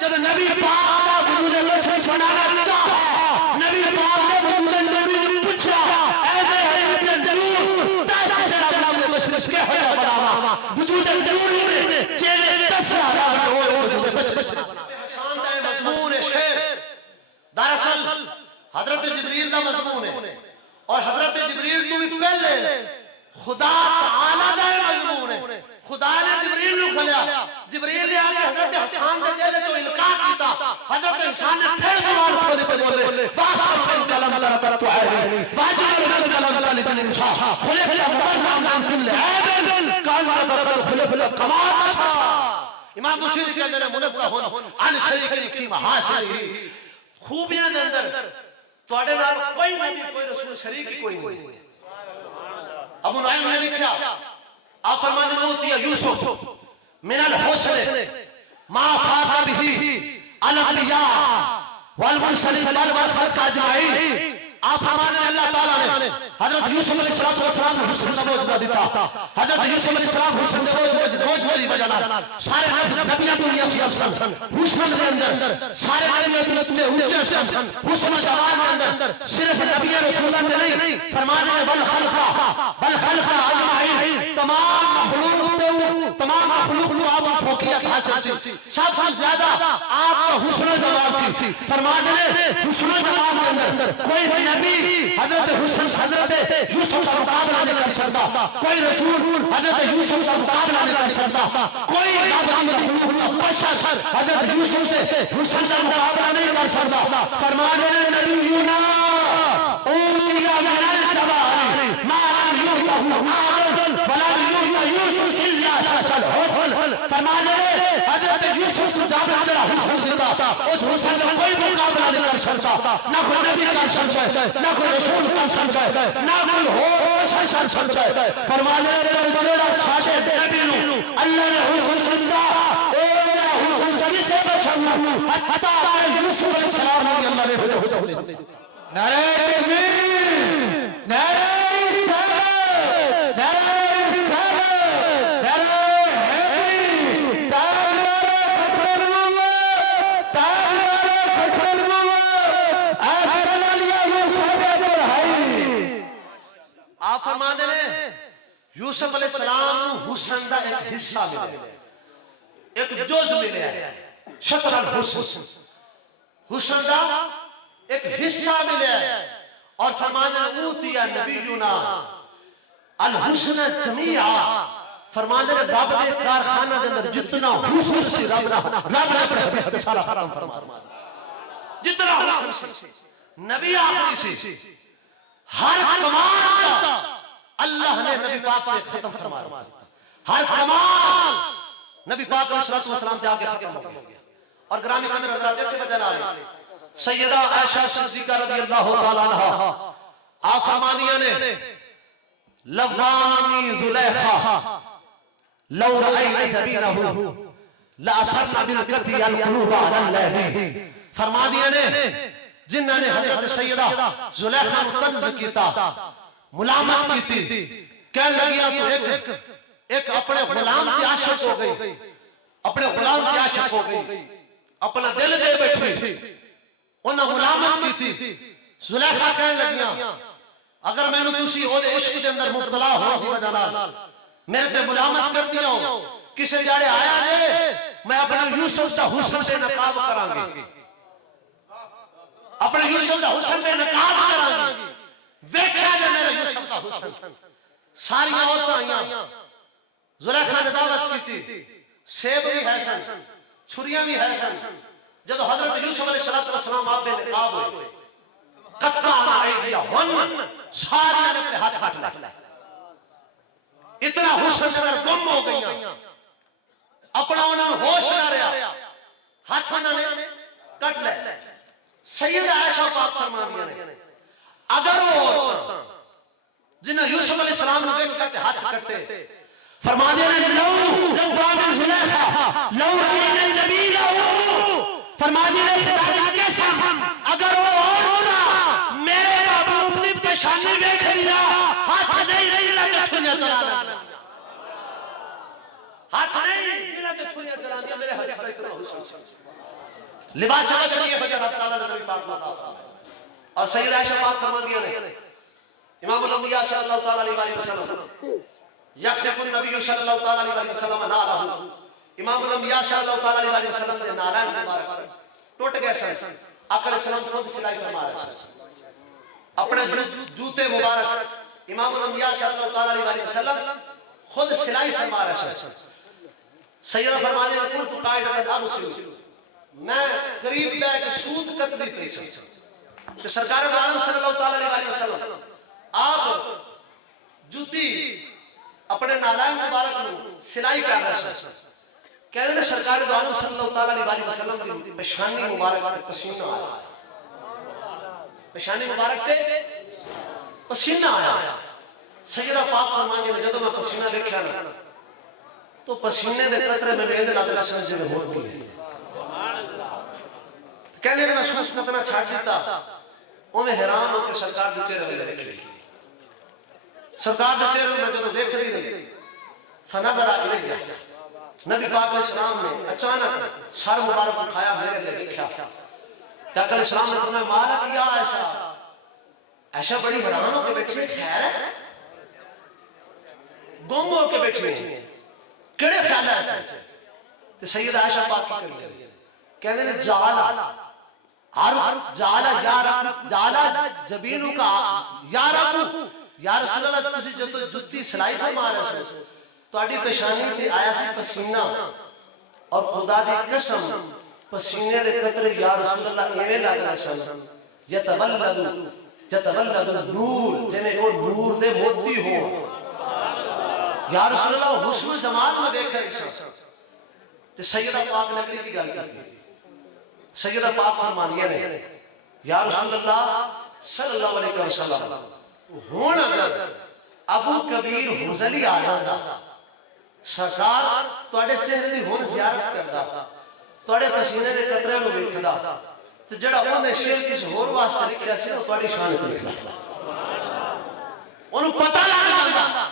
جب نبی پاک کا وجود بشر بنانا چاہا نبی پاک نے وجود نبی پوچھا اے حضرت نور دس جناب بشر کے ہو بناوا وجود نور نے چہرے دس وجود بشر شاندار مضمون شعر دراصل حضرت جبریل کا مضمون ہے اور حضرت جبریل تو بھی پہلے خدا تعالی کا مضمون ہے خدا نے جبریل نو کھلیا جبریل نے آگے حضرت حسان دے دل جو القاء کیتا حضرت حسان نے پھر زبان کھولے تے بولے واش کلام ترا تو ہے واجب کلام تعالی کا انشاء کھلے کھلے نام نام کل عیب کان کا کھلے کمال امام بصیری کہتے ہیں منزہ عن شریک فی محاسن خوبیاں دے اندر تواڈے نال کوئی نبی کوئی رسول شریک کوئی نہیں ابو نعیم نے لکھا آپ فرماتے ہیں اوتیا یوسف من الحسن ما فاق به الانبیاء والمرسلین والخلق اجمعین آپ فرماتے ہیں اللہ تعالیٰ نے حضرت یوسف علیہ السلام کو حسن کا موجودہ دیتا حضرت یوسف علیہ السلام حسن کا موجودہ دی بجانا سارے نبیاں دنیا فی افسن حسن کے اندر سارے نبیاں دنیا اونچے حسن حسن جمال کے اندر صرف نبیاں رسولان کے نہیں فرماتے ہیں والخلق اجمعین تمام مخلوق کو آپ فوقیت حاصل سی سب سے زیادہ آپ کا حسن جمال سی فرماتے ہیں حسن جمال کے اندر کوئی بھی نبی حضرت یوسف کا مقابلہ نہیں کر سکتا کوئی رسول حضرت یوسف کا مقابلہ نہیں کر سکتا کوئی بشر حضرت یوسف سے حسن کا مقابلہ نہیں کر سکتا فرماتے ہیں نبینا اوتیا من الجمال ما لم یؤتہ احد ولم یؤتہ یوسف الا الحسن فرماتے ہیں حضرت یوسف سے زیادہ حسن دیتا اس حسن کا کوئی مقابلہ نہیں کر سکتا نہ کوئی نبی کر سکتا نہ کوئی رسول کر سکتا نہ کوئی ہوش کر سکتا فرماتے ہیں بڑا ساڈے نبی نو اللہ نے حسن سجدہ او حسن سجدہ سے بچانا حتی یوسف علیہ السلام نے اللہ نے حسن نعرہ تکبیر نعرہ فرماتے ہیں یوسف علیہ السلام کو حسن دا ایک حصہ ملے ایک جز ملے ہے شطر الحسن حسن دا ایک حصہ ملے ہے اور فرماتے ہیں اوتیا نبینا الحسن جمیعا فرماتے ہیں رب دے کارخانہ دے اندر جتنا حسن سی رب نے اتصال حرام فرما جتنا حسن سی نبی آخری سی ہر کمال اللہ نے نبی پاک پہ ختم فرما دیا ہر کمال نبی پاک علیہ السلام سے آگے ختم ہو گیا اور گرامی قدر حضرات جیسے بجن آئے سیدہ عائشہ صدیقہ رضی اللہ تعالیٰ عنہ آپ فرمانیہ نے لوانی ذلیخہ لو رأیت جبینہو لأسرنا بالقتی القلوب علی اللہ فرمانیہ نے جنہوں نے حضرت سیدہ زلیخہ مطنز کیتا ملامت کی تھی کہنے لگیا تو ایک اپنے غلام کی عاشق ہو گئی اپنے غلام کی عاشق ہو گئی اپنا دل دے بیٹھی انہاں ملامت کی تھی زلیخہ کہنے لگیا اگر میں نے تسی او دے عشق کے اندر مبتلا ہو جلال میرے تے ملامت کر دیا ہوں کسے جاڑے آیا ہے میں اپنا یوسف دا حسن سے نقاب کران گی اپنے یوسف دا حسن سے نقاب کران گی ویکھا جا میرا یوسف دا حسن ساری عورتیں آئیاں زلیخہ نے دعوت کی تھی سیب بھی ہے سن چھریاں بھی ہے سن جب حضرت یوسف علیہ السلام آپ بے نقاب ہوئے قطع آئے گیا ساری نے اپنے ہاتھ ہاتھ لائے اتنا حسن سے گم ہو گئی اپنا انہوں نے ہوش نہ رہا ہاتھ انہوں نے کٹ لے سید عائشہ پاک فرمانیہ نے اگر وہ عورتاں جنہاں یوسف علیہ السلام نے دیکھتے ہاتھ کٹتے فرمانیہ نے لو بابا زلیخہ لو رأینا جبیلہ فرمانیہ نے کیسا اگر وہ عورتاں میرے محبوب نے پیشانی دیکھ لیا ہاتھ نہیں لگا چھریاں چلانا ہاتھ نہیں دل کے چھریاں چلانا میرے حبیب کا اتنا حسن لباس بشری ہے رب تعالی نے نبی پاک کو عطا فرمایا اور سیدہ عائشہ پاک فرماتی ہیں امام الانبیاء صلی اللہ تعالی علیہ وسلم یکشف النبی صلی اللہ تعالی علیہ وسلم نالہ امام الانبیاء صلی اللہ تعالی علیہ وسلم نے نالین مبارک ٹوٹ گئے سن آقا علیہ السلام خود سلائی فرما رہے سن اپنے جوتے مبارک امام الانبیاء صلی اللہ تعالی علیہ وسلم خود سلائی فرما رہے سن سیدہ فرمانے میں قلت قائدہ ابو سلو میں قریب لے کے سوت قتلی پیسا کہ سرکار عالم صلی اللہ تعالی علیہ وسلم آپ جوتی اپنے نالائن مبارک میں سلائی کر رہے ہیں کہتے ہیں سرکار عالم صلی اللہ تعالی علیہ وسلم کی پیشانی مبارک میں پسینہ آیا پیشانی مبارک تے پسینہ آیا سیدہ پاک فرمانے میں جدو میں پسینہ دیکھا نا تو پسینے دے قطرے میں میرے دل اللہ سمجھے میں ہوتی ہے کہنے کہ میں سوچ قطرہ چھاڑ دیتا انہیں حیران ہو کہ سرکار دے چہرے میں دیکھ رہی سرکار دے چہرے میں جدو دیکھ رہی فنظر الیہ نبی پاک علیہ السلام نے اچانک سر مبارک اٹھایا میرے لئے دیکھا کہ علیہ السلام نے فرمایا مالا کیا عائشہ عائشہ بڑی حیران ہو کے بیٹھی خیر ہے گم ہو کے بیٹھی ہیں کڑے خیال ہے تو سید عائشہ پاک کی کر لیا کہنے نے جالا جبینو کا یا رسول اللہ تسی جو تو جتی سلائی فرما رہے سو تو اڈی پیشانی تھی آیا سی پسینہ اور خدا دی قسم پسینے دے قطرے یا رسول اللہ ایویں لگ رہے سن یتولد نور جنہیں وہ نور دے موتی ہو یا رسول اللہ حسن زمان میں دیکھ رہے سن تو سیدہ پاک نے اگلی کی گل کی سیدہ پاک فرمانیہ نے یا رسول اللہ صلی اللہ علیہ وسلم ہون اگر ابو کبیر حزلی آجاندہ سرکار توڑے چہرے دی ہون زیارت کردہ توڑے پسینے دے قطرے میں بیکھدہ تو جڑا انہیں شیر کس ہور واسطہ لکھا سی تو توڑی شان چلکھا انہوں پتہ لگا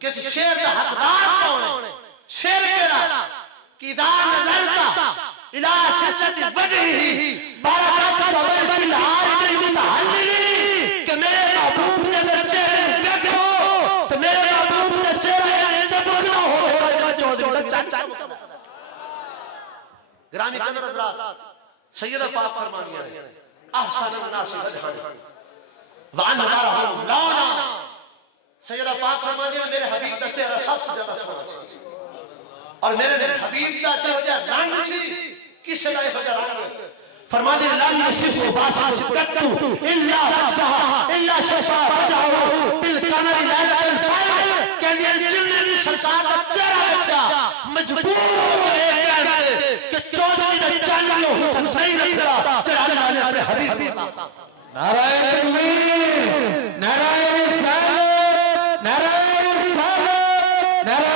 کہ شیر دا حقدار کون ہے شیر کیڑا کہ اذا نظرتا الى شدت وجہی بارکت وبر بالعارض المتحللی کہ میرے محبوب نے میرے چہرے دیکھو تو میرے محبوب نے چہرے چپک نہ ہو جو چاچا گرامی قدر حضرات سیدہ پاک فرمانیہ نے احسن الناس وجہا وانوارہم لونا سیدہ پاک فرمانیہ میرے حبیب کا چہرہ سب سے زیادہ سونا سی اور میرے حبیب کا چہرہ رنگ سی کس سے لائے وجہ رنگ ہے فرما دے لم یصف باسط قطو الا وجہا الا ششا وجہو بالقمر لیلۃ البدر کہنے جن نے بھی سرکار کا چہرہ دیکھا مجبور ہو گئے کہ چودھری نے چاندی حسن نہیں رکھا کہ اللہ نے اپنے حبیب کا نعرہ تکبیر نعرہ رسالت نعرہ رسالت نعرہ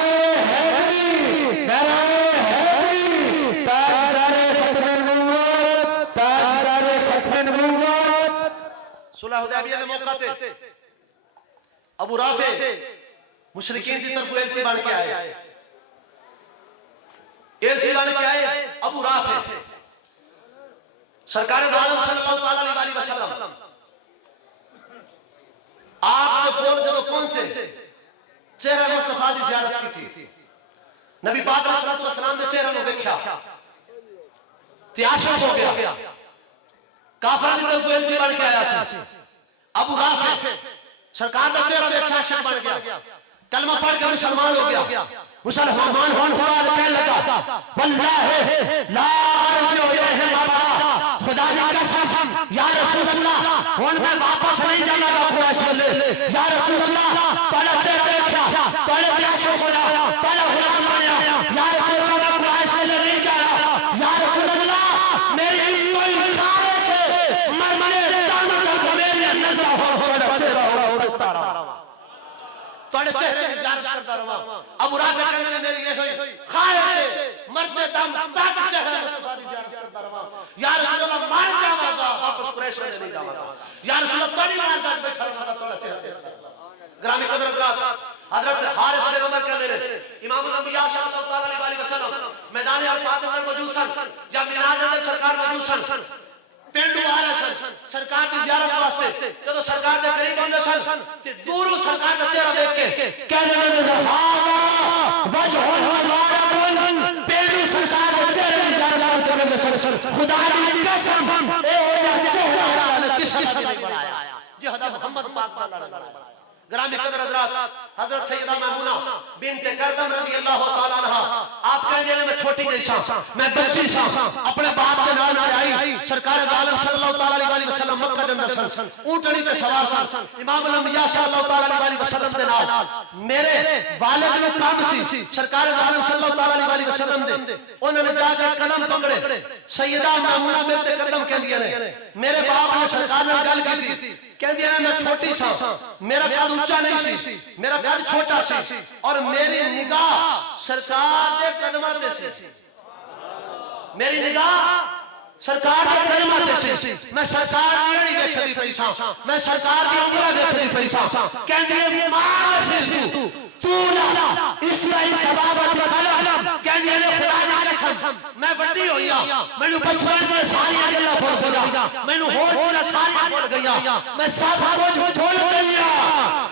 حیدری نعرہ حیدری تاجدار ختم نبوت تاجدار ختم نبوت صلح حدیبیہ کے موقع تے ابو رافع مشرکین کی طرف ایلچی بن کے آئے ایلچی بن کے آئے ابو رافع سرکار دو عالم صلی اللہ علیہ وسلم آپ کے بول جب پہنچے چہرہ مصطفیٰ دی زیارت کی تھی نبی پاک علیہ السلام نے چہرہ میں دیکھا تیاشا ہو گیا کافران کی طرف ایلچی بن کے آیا سی ابو رافع سرکار نے چہرہ دیکھا شک بن گیا کلمہ پڑھ کے مسلمان ہو گیا مسلمان ہون بعد کہنے لگا واللہ لا ارجع الیہ بابا خدا کی قسم یا رسول اللہ ہون میں واپس نہیں جانا گا قریش والے یا رسول اللہ پہلا چہرہ دیکھا پہلے پیاشا ہو گیا پہلا غلام بنیا یا رسول اللہ قریش والے نہیں جانا یا رسول اللہ میری کوئی خواہش ہے میں دانوں کا میری نظر ہو چہرہ ہو توڑے چہرے کی زیارت کرتا رہا ابو رافع کہنے نے میری یہ خواہش ہے مرتے دم تک چہرے مصطفیٰ دی زیارت کرتا رہا یا رسول اللہ مار جاوا گا واپس قریش میں نہیں جاوا گا یا رسول اللہ توڑی مار داج بیٹھا رہا توڑا چہرہ گرامی قدر حضرات حضرت حارث بن عمر کہہ دے امام الانبیاء صلی اللہ علیہ وسلم میدان عرفات اندر موجود سن یا مینار اندر سرکار موجود سن پنڈو آ رہے سن سرکار کی زیارت واسطے جدو سرکار دے قریب ہوندے سن تے دوروں سرکار دا چہرہ دیکھ کے کہہ دے ہاں وجہ مبارک پنڈو سرکار دے چہرے دی زیارت کرنے سن خدا دی قسم اے ہو جا چہرہ کس کس نے بنایا جی حضرت محمد پاک دا لڑا گرامی قدر حضرات حضرت سیدہ میمونہ بنت کردم رضی اللہ تعالیٰ عنہ آپ کہیں دینے میں چھوٹی جی سا میں بچی سا اپنے باپ کے نال آئی سرکار عالم صلی اللہ علیہ وسلم مکہ دندر سن اونٹنی تے سوار سن امام الانبیاء صلی اللہ علیہ وسلم دے نال میرے والد میں کام سی سرکار عالم صلی اللہ علیہ وسلم دے انہوں نے جا کے قدم پکڑے سیدہ میمونہ بنت کردم کہہ دیا میرے باپ نے سرکار نے گل کی تھی کہہ دیا میں چھوٹی سا میرا قد اونچا نہیں سی میرا قد چھوٹا سی اور میری نگاہ سرکار دے قدماں تے سی میری نگاہ سرکار دے قدماں تے سی میں سرکار دی نہیں دیکھدی پئی سا میں سرکار دی عمرہ دیکھدی پئی سا کہندے ماں سے تو لا اسرائیل سبابت قلم کہندے خدا دی قسم میں وڈی ہوئی ہاں مینوں بچپن میں ساری گلاں بھول گیا مینوں ہور چیزاں ساری بھول گیا میں سب کچھ بھول گیا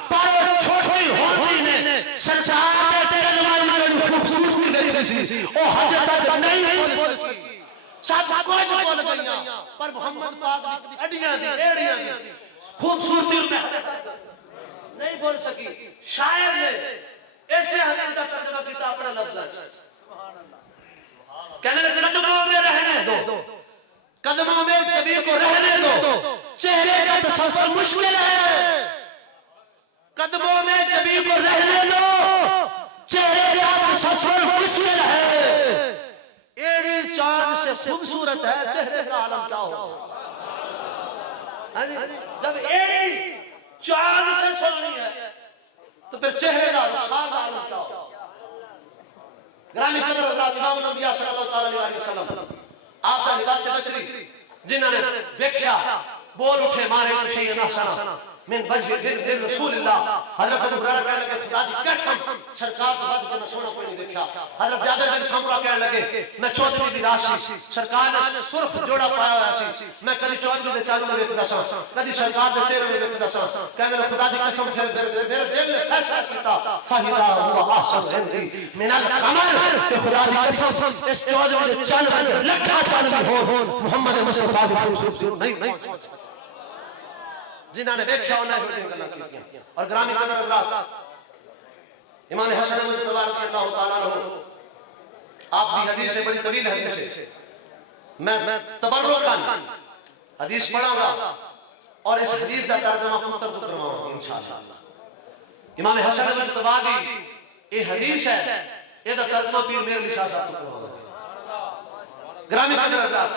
پر چھوٹی ہوندی نے سرکار دے قدماں میں خوبصورتی دیکھی سی او حج تک نہیں بول سکی سب کچھ بھول گیا پر محمد پاک دی اڈیاں دی ایڑیاں دی خوبصورتی نہیں بول سکی شاعر نے ایسے حدیث کا ترجمہ کیتا اپنا لفظ کہنے لگے قدموں میں رہنے دو قدموں میں جبی کو رہنے دو چہرے کا تصور مشکل ہے قدموں میں جبی کو رہنے دو چہرے کا تصور مشکل ہے ایڑی چاند سے خوبصورت ہے چہرے کا عالم کیا ہو جب ایڑی چاند سے سونی ہے تو پھر چہرے کا رخسار کا عالم کیا ہو گرامی قدر حضرات امام الانبیاء صلی اللہ علیہ وسلم آپ دا لباس بشری جنہوں نے ویکھیا بول اٹھے مارے شیئن احسنا من وجہ رسول اللہ حضرت ابو ہریرہ کہنے لگے خدا دی قسم سرکار کو بعد کرنا سونا کوئی نہیں دیکھا حضرت جابر بن سمرہ کہنے لگے میں چوتھویں دی رات سی سرکار نے سرخ جوڑا پایا ہوا سی میں کبھی چوتھویں دے چالو میں ویکھدا سا کبھی سرکار دے چہرے میں ویکھدا سا کہنے لگے خدا دی قسم سے میرے دل نے فیصلہ کیتا فاہدا ہوا احسن ہندی من القمر کہ خدا دی قسم اس 14ویں دے چاند لکھا چاند ہو محمد مصطفی دی خوبصورت نہیں جنہوں نے دیکھا انہیں ہوئے گلہ کی تھی اور گرامی قدر حضرات امام حسن مجتبی رضی اللہ تعالیٰ عنہ آپ بھی حدیث ہے بڑی طویل حدیث ہے میں تبرکاً حدیث پڑھاں گا اور اس حدیث کا ترجمہ پتر تو کرواؤں گا انشاءاللہ امام حسن مجتبی کی یہ حدیث ہے یہ ترجمہ پیر میر علی شاہ صاحب کو کرواؤں گا گرامی قدر حضرات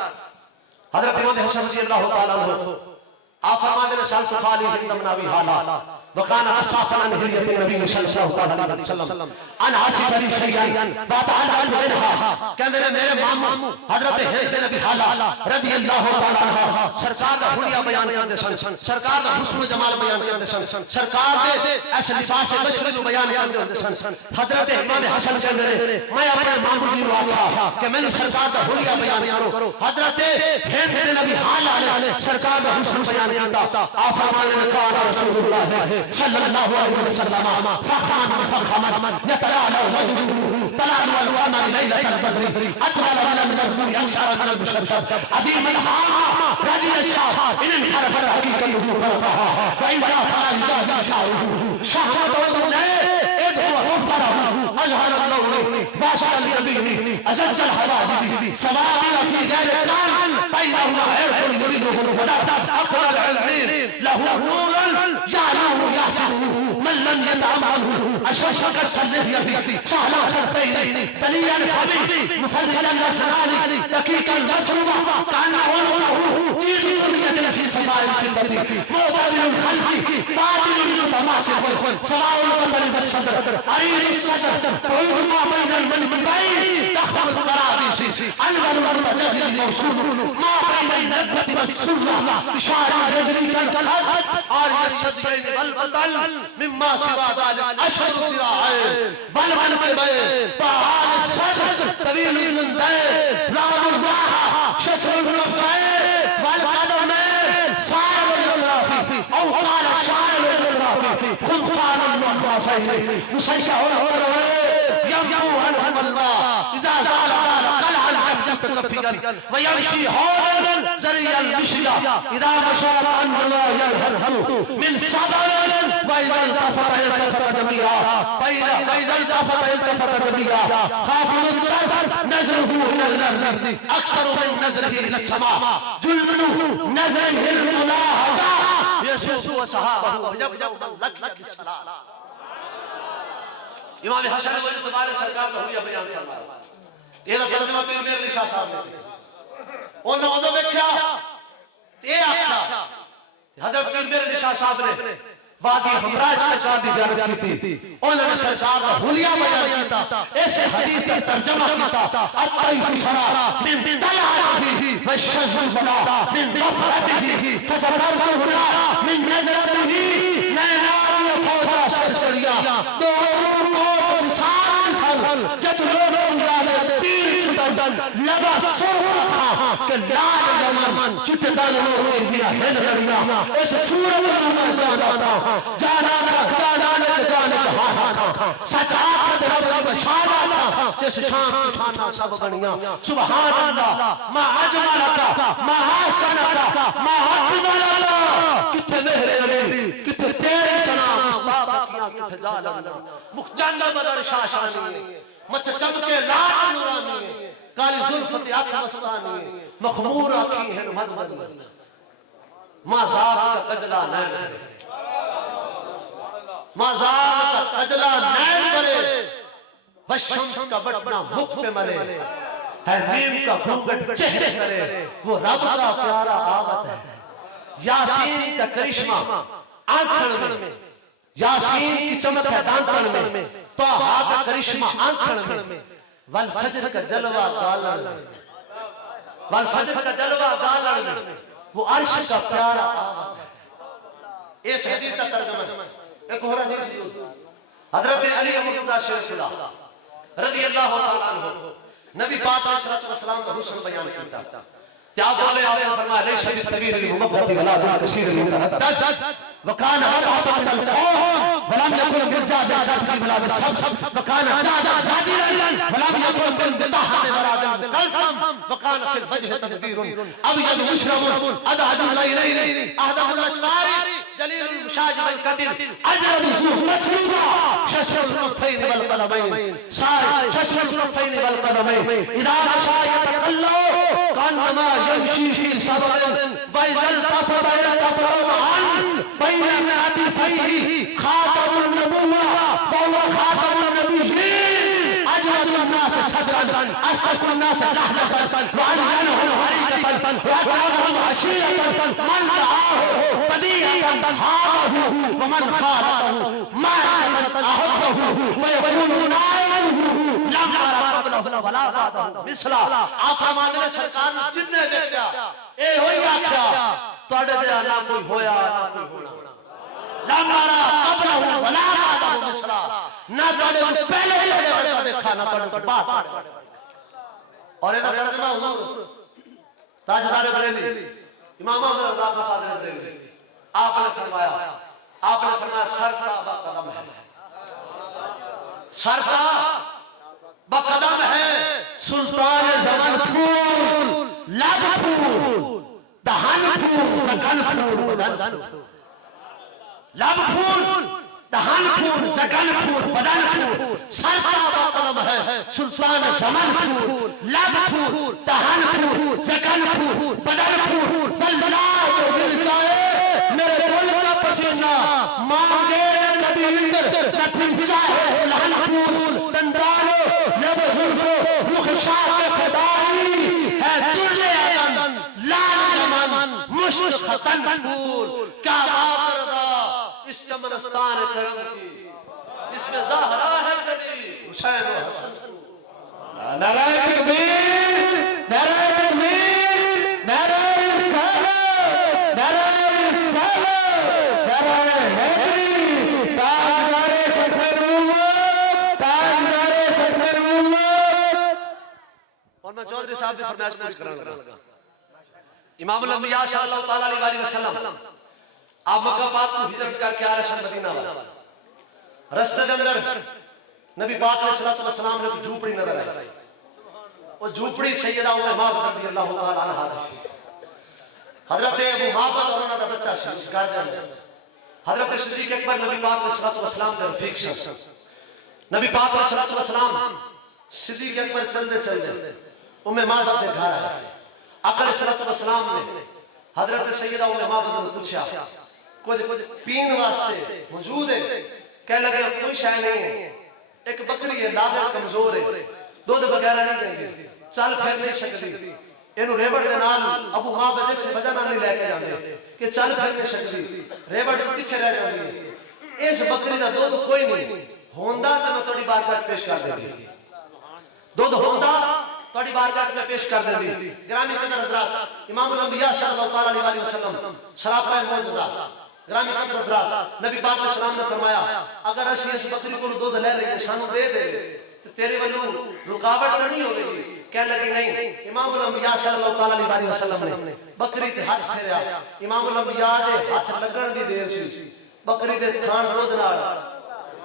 حضرت امام حسن رضی اللہ تعالیٰ عنہ آپ فرماتے ہیں سال سخالی ہندم نبی حالا وکان اساسا عن حلیت نبی صلی اللہ علیہ وسلم ان حاسب علی شیئن بات حال بینہا کہنے لئے میرے مامو حضرت حضرت نبی حالا رضی اللہ عنہ سرکار دا حلیہ بیان کرنے سن سرکار دا حسن و جمال بیان کرنے سن سرکار دے ایسے لباس بشری بیان کرنے سن حضرت امام حسن کہنے لئے میں اپنے مامو جی رو آکھا کہ میں نے سرکار دا حلیہ بیان کرو حضرت حضرت نبی حالا سرکار دا حسن بیان کرتا آپ فرمانے میں کہا رسول اللہ صلی اللہ علیہ وسلم فخان مفخما يتلالى وجهه تلالى الوان ليلة البدر أطلال من النور أكثر من المشرف عظيم الحاء رجل الشعب إن انحرف الحقيقة فرقها وإلا فلا يجاد شعره شهوة الله إذ هو غفره أجهر اللون باشر اليمين أزج الحواجب سواء في ذلك بينهما عرق يريده الهدى أقوى العلمين له نور جعله يحسنه من لم يتعمله أشرشك السلية سهلا خلقين تليا الحبيب مفرجا الأسنان دقيقا المسروع كأنه نوره جيد دنيا في صفاء الفضة معتدل الخلق معدل المتماسك سواء القمر والشجر عريض الشجر بعيد ما بين المنكبين تخبر القرابيس أنور المتجدد الموصول ما بين النبة والسرة بشعر رجل كالخد عارض الصدرين والبطن مما سوى ذلك أشهر الذراعين والمنكبين طعام الصدر طويل الزندين رام الراحة شسر الكفين والقدمين سائر الرافي أو قال الشاعر الرافي خمسان المخلصين مسيشع الهروين يمحو عنهم الماء إذا زال قلع العبد كفيا ويمشي هولا زري المشيا إذا مشى عنه لا يلهل من سفر وإذا التفت جميعا وإذا التفت جميعا خافض الطرف نزله إلى الأرض أكثر من نزله إلى السماء جلد نزله الملاحظة يسوع وصحابه ويبدأ من لك بالصلاة امام حسن تمہارے سرکار نے ہویا بیان فرمایا یہ لفظ میں پیر میرے شاہ صاحب نے انہوں نے دیکھا یہ آکھا حضرت پیر میرے شاہ صاحب نے وادی ہمراج سرکار دی زیارت کی تھی انہوں نے سرکار کا حلیہ بیان کیتا ایسے حدیث کا ترجمہ کیتا الطیف سرا من طلعته والشجر بلا من غفرته فسرته هنا من نظرته نینار فوجا سرچڑیا جد لوگوں یاد تیر چھتن لبا سورا کہ لال زمان چھتدل لوگوں گیا ہل ریا اس سورا میں جانا سچ آخد رب بشارا جس شان شانہ سب بنیا سبحان اللہ ما اجمالکا ما حسنکا ما اکملکا کتھے مہر علی کتھے تیرے سلام مصطفیٰ کیا کتھے جالانا مخجنج بدر شاشانی مت چمکے لاغ نورانی کالی ظلفت آنکھ مستانی مخمور آنکھی ہے مد مدینہ ما زاب کا قجلہ نین ما زاب کا قجلہ نین برے والشمس کا بٹنا مک پہ مرے ہے نیم کا گھونگٹ چہچہ کرے وہ رب کا پیارا آغت ہے یاسین کا کرشمہ آنکھن میں یاسین کی چمک ہے دانتن میں طاہا کا کرشمہ آنکھن میں والفجر کا جلوہ گالن میں والفجر کا جلوہ گالن میں وہ عرش کا پیارا آغت ہے اس حدیث کا ترجمہ ایک اور حدیث حضرت علی مرتضی شریف اللہ رضی اللہ تعالیٰ عنہ نبی پاک علیہ السلام کا حسن بیان کرتا کیا بولے آپ نے فرمایا لیش بالطویل المبغض ولا بالقصير المتردد وكان أبعد القوم ولم يكن بالجاجات ولا بالصبصب وكان جاجلا ولم يكن بالبطحة ولا بالقلصم وكان في الوجه تدبير أبيض مشرب أدعج الليلين أهدف الأشفار جليل المشاجب الكتل أجرد سوف مسلوبا شسر الكفين والقدمين شسر الكفين والقدمين إذا مشى يتقلو كأنما يمشي في سبب وإذا التفت يتفرم عن بين عتفيه خاتم النبوة فهو خاتم النبيين أجود الناس صدرا أسقط الناس لحظة وألعنهم هريجة وأكرمهم عشيرة من دعاه بديهة هابه ومن خالطه معرفة أحبه ويكون نائله لم يرى قبله ولا بعده مثلا آپ فرماتے ہیں سرکار جتنے دیکھا اے ہوئی آکھا توڑے جہاں نہ کوئی ہویا نہ کوئی ہونا لم يرى قبله ولا بعده مثلا نہ توڑے پہلے لوگے دیکھا نہ توڑے بعد اور ایک ترجمہ حضور تاجدار بریلی امام محمد رضا خادم بریلی آپ نے فرمایا سر کا بقدم ہے سر کا بقدم ہے سلطان زمن پھول لب پھول دہن پھول زکن پھول بدن پھول لب پھول دہن پھول زکن پھول بدن پھول سر کا بقدم ہے سلطان زمن پھول لب پھول دہن پھول زکن پھول بدن پھول والبلا جو دل چاہے میرے دل کا پسینہ مانگے کبھی نتھی چاہے لہن پھول دندانو لب زلفو مخشاق فدائی ہے دل عدن لال من مشک ختن پھول کیا بات رضا اس چمنستان کرم کی اس میں زہرا ہے کلی حسین و حسن نعرہ تکبیر نعرہ تکبیر نعرہ رسالت نعرہ رسالت نعرہ حیدری تاجدار ختم امت تاجدار ختم امت. اور میں چودھری صاحب سے فرمائش پوچھ کرنے لگا امام الانبیاء صلی اللہ تعالیٰ علیہ وسلم آپ مکہ پاک کو ہجرت کر کے آ رہے ہیں مدینہ والا رستے اندر نبی پاک علیہ السلام نے جھوپڑی نظر آئی وہ جھوپڑی سیدہ ام معبد رضی اللہ تعالیٰ عنہ رشید حضرت ابو معبد اور انہوں نے بچہ شخص گھر دے اندر حضرت صدیق اکبر نبی پاک علیہ السلام کے رفیق شخص نبی پاک علیہ السلام صدیق اکبر چلتے چلتے ام معبد کے گھر آئے آقا علیہ السلام نے حضرت سیدہ ام معبد نے پوچھا کچھ پین واسطے موجود ہے کہنے لگے کوئی شے نہیں ہے ایک بکری ہے لاغر کمزور ہے دودھ وغیرہ نہیں دیں گے چل پھر نہیں سکتی اینو ریوڑ دے نال ابو معبد سے وجہ نال نہیں لے کے جاندے کہ چل پھر نہیں سکتی ریوڑ پیچھے رہ جاندی ہے اس بکری دا دودھ کوئی نہیں ہوندا تے میں تہاڈی بارگاہ وچ پیش کر دیندی دودھ ہوندا تہاڈی بارگاہ میں پیش کر دیندی. گرامی قدر حضرات امام الانبیاء صلی اللہ علیہ وسلم سراپا معجزہ گرامی قدر حضرات نبی پاک علیہ السلام نے فرمایا اگر اسی اس بکری کو دودھ لے لیں سانو دے دے تو تیرے وجوں رکاوٹ نہیں ہوے گی. کہنے لگی نہیں امام الانبیاء صلی اللہ علیہ وسلم نے بکری تے ہاتھ پھیریا امام الانبیاء دے ہاتھ لگن دی دیر سی بکری دے تھان دودھ نال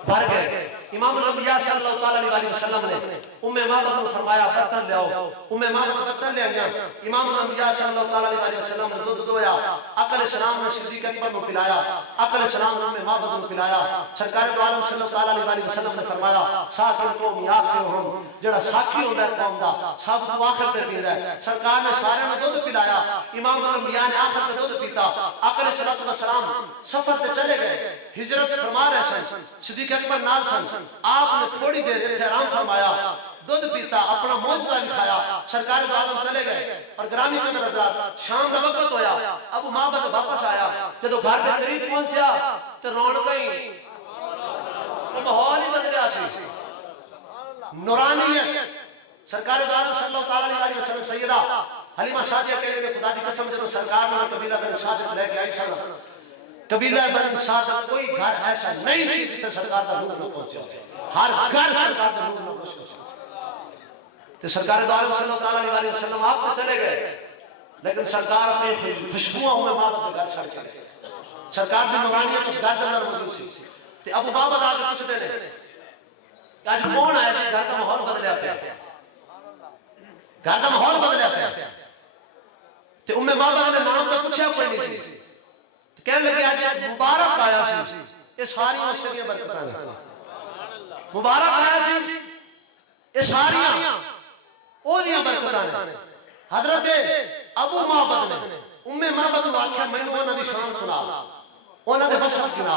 بھر گئے. امام الانبیاء صلی اللہ علیہ وسلم نے ام معبد کو فرمایا برتن لے آؤ ام معبد برتن لے آیا امام الانبیاء صلی اللہ علیہ وسلم نے دودھ دویا آقا علیہ السلام نے صدیق اکبر کو پلایا آقا علیہ السلام نے ام معبد کو پلایا سرکار دو عالم صلی اللہ علیہ وسلم نے فرمایا ساکن قوم یاکلہم جڑا ساکی ہوندا ہے قوم دا سب تو آخر تے پیندا ہے. سرکار نے سارے میں دودھ پلایا امام الانبیاء نے آخر تے دودھ پیتا آقا علیہ السلام سفر تے چلے گئے ہجرت فرما رہے سن صدیق اکبر نال سن آپ نے تھوڑی دیر اتنے آرام فرمایا دودھ پیتا اپنا معجزہ دکھایا سرکار دو عالم چلے گئے. اور گرامی قدر حضرات شام دا وقت ہویا ابو معبد واپس آیا جدو گھر دے قریب پہنچیا تے رونق ہی ماحول ہی بدلیا سی نورانیت. سرکار دو عالم صلی اللہ علیہ وسلم سیدہ حلیمہ سعدیہ کہنے لگے خدا دی قسم جدو سرکار نے قبیلہ بن سعد لے کے آئی سن قبیلہ بن سعد کوئی گھر ایسا نہیں سی جتے سرکار دا روح نہ پہنچا ہر گھر سرکار دا روح نہ پہنچا. تو سرکار دو عالم صلی اللہ علیہ وسلم آپ کو چلے گئے لیکن سرکار اپنے خوشبوؤں میں معبد کا گھر چھڑ چلے گئے. سرکار دی نورانیت اس گھر اندر موجود سی تے ابو معبد آ کے پوچھتے نے کہ آج کون آیا سی گھر دا ماحول بدلیا پیا گھر دا ماحول بدلیا پیا تے ام معبد نے نام تے پوچھا کوئی نہیں سی کہنے لگے آج مبارک آیا سی یہ ساری مسجدیں برکتاں نے مبارک آیا سی یہ ساریاں او دیاں برکتاں نے. حضرت ابو معبد نے ام معبد نو آکھیا مینوں انہاں دی شان سنا انہاں دے وصف سنا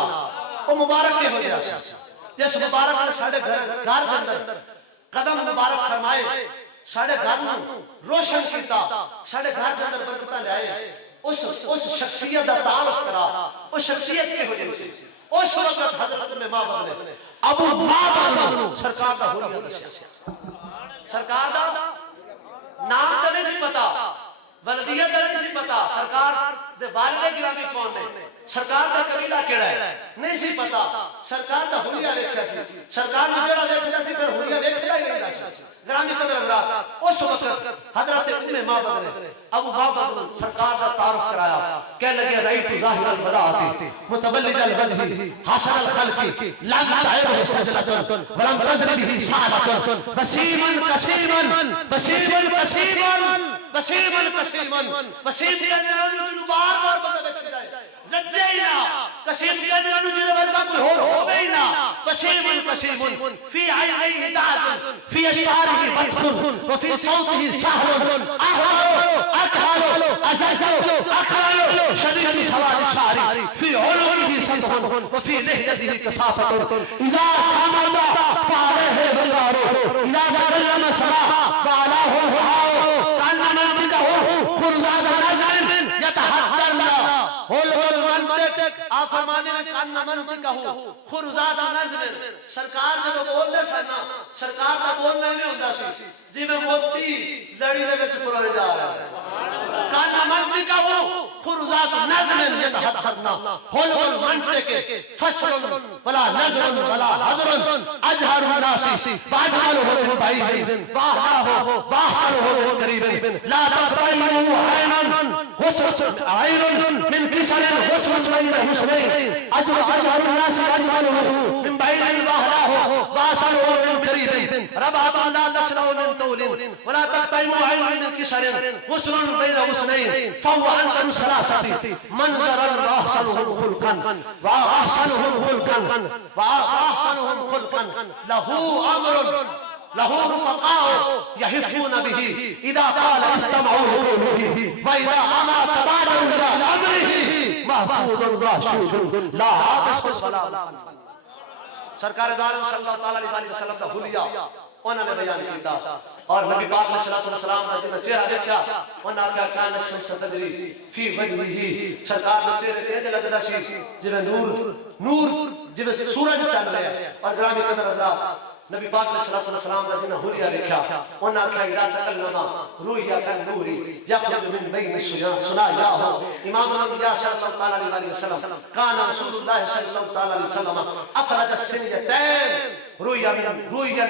او مبارک کے ہو گیا سی جس مبارک نے ساڈے گھر دے اندر قدم مبارک فرمائے ساڈے گھر نو روشن کیتا ساڈے گھر دے اندر برکتاں لے آئے اس شخصیت دا تعارف کرا اس شخصیت کی وجہ سے اس وقت حضرت میں معبد نے ابو معبد سرکار دا ہویا دسیا. سرکار دا نام تے نہیں سی پتا ولدیت تے نہیں سی پتا سرکار دے والد گرامی کون نے سرکار دا قبیلہ کیڑا ہے نہیں سی پتا سرکار دا ہویا ویکھیا سی سرکار نے جڑا ویکھدا سی پھر ہویا ویکھدا ہی رہندا سی. گرامی قدر حضرات اس وقت حضرت ام معبد نے ابو معبد سرکار دا تعارف کرایا کہنے لگے رأیت ظاہر البداعت متبلج الوجہ حسن الخلق لم تعبه سجلة ولم تزل به سعلة وسيما كسيما وسيما كسيما وسيما كسيما وسيم کہنے والوں بار بار بندہ بیٹھ جائے لجے ہی نہ کسیم کہنے والوں جدے ورگا کوئی ہو گئی نہ وسيما كسيما في عينيه دعج في اشعاره فتح وفي صوته سهل اهل اكهل ازعج اكهل شديد سواد الشعر في عنقه سطح وفي لحيته كساسة اذا صمد فعليه بالغار اذا تكلم سمع فعلاه هواء كأن منطقه فرزاز نزع يتحدى آپ فرمانے میں کاننا منطقہ ہو خرزات نظم سرکار جب بولنے سنا سرکار کا بولنے میں ہوندہ سی جی میں موتی لڑی لگے چپروے جا رہا ہے کاننا منطقہ ہو خرزات نظم یتحدثنا حلو المنطق فصل ولا نظر ولا حضر اجہر الناس واجعلہ بعید واحدہ واحسنہ قریب لا تقرأوا عين من كسر غصن بين حسنين أجعل الناس أجمله من بعيد وأهلاه وأصله من قريب ربعة لا تسلوا من طول ولا تقطعوا عين من كسر غصن بين حسنين فهو أنكر الثلاثة منظرا وأحسنهم خلقا وأحسنهم خلقا له أمر له رفقاء يحفون به إذا قال استمعوا لقوله وإذا أمر تبادروا إلى أمره محفوظ راشد لا عابس ولا سرکار دو عالم صلی اللہ علیہ وسلم کا حلیہ انہوں نے بیان کیتا اور نبی پاک علیہ السلام کا جنہ چہرہ دیکھا انہوں نے کہا کان الشمس تجری فی وجہہ سرکار نے چہرے تیجے لگنا سی جب نور جب سورج چل رہا ہے اور گرامی قدر حضرات نبی پاک علیہ السلام کا جنہ حلیہ دیکھا انہوں نے کہا اذا تکلما رویا کن نوری یخرج من بین سنا یاہو امام الانبیاء صلی اللہ علیہ وسلم کان رسول اللہ صلی اللہ علیہ وسلم افرج السنجتین رویا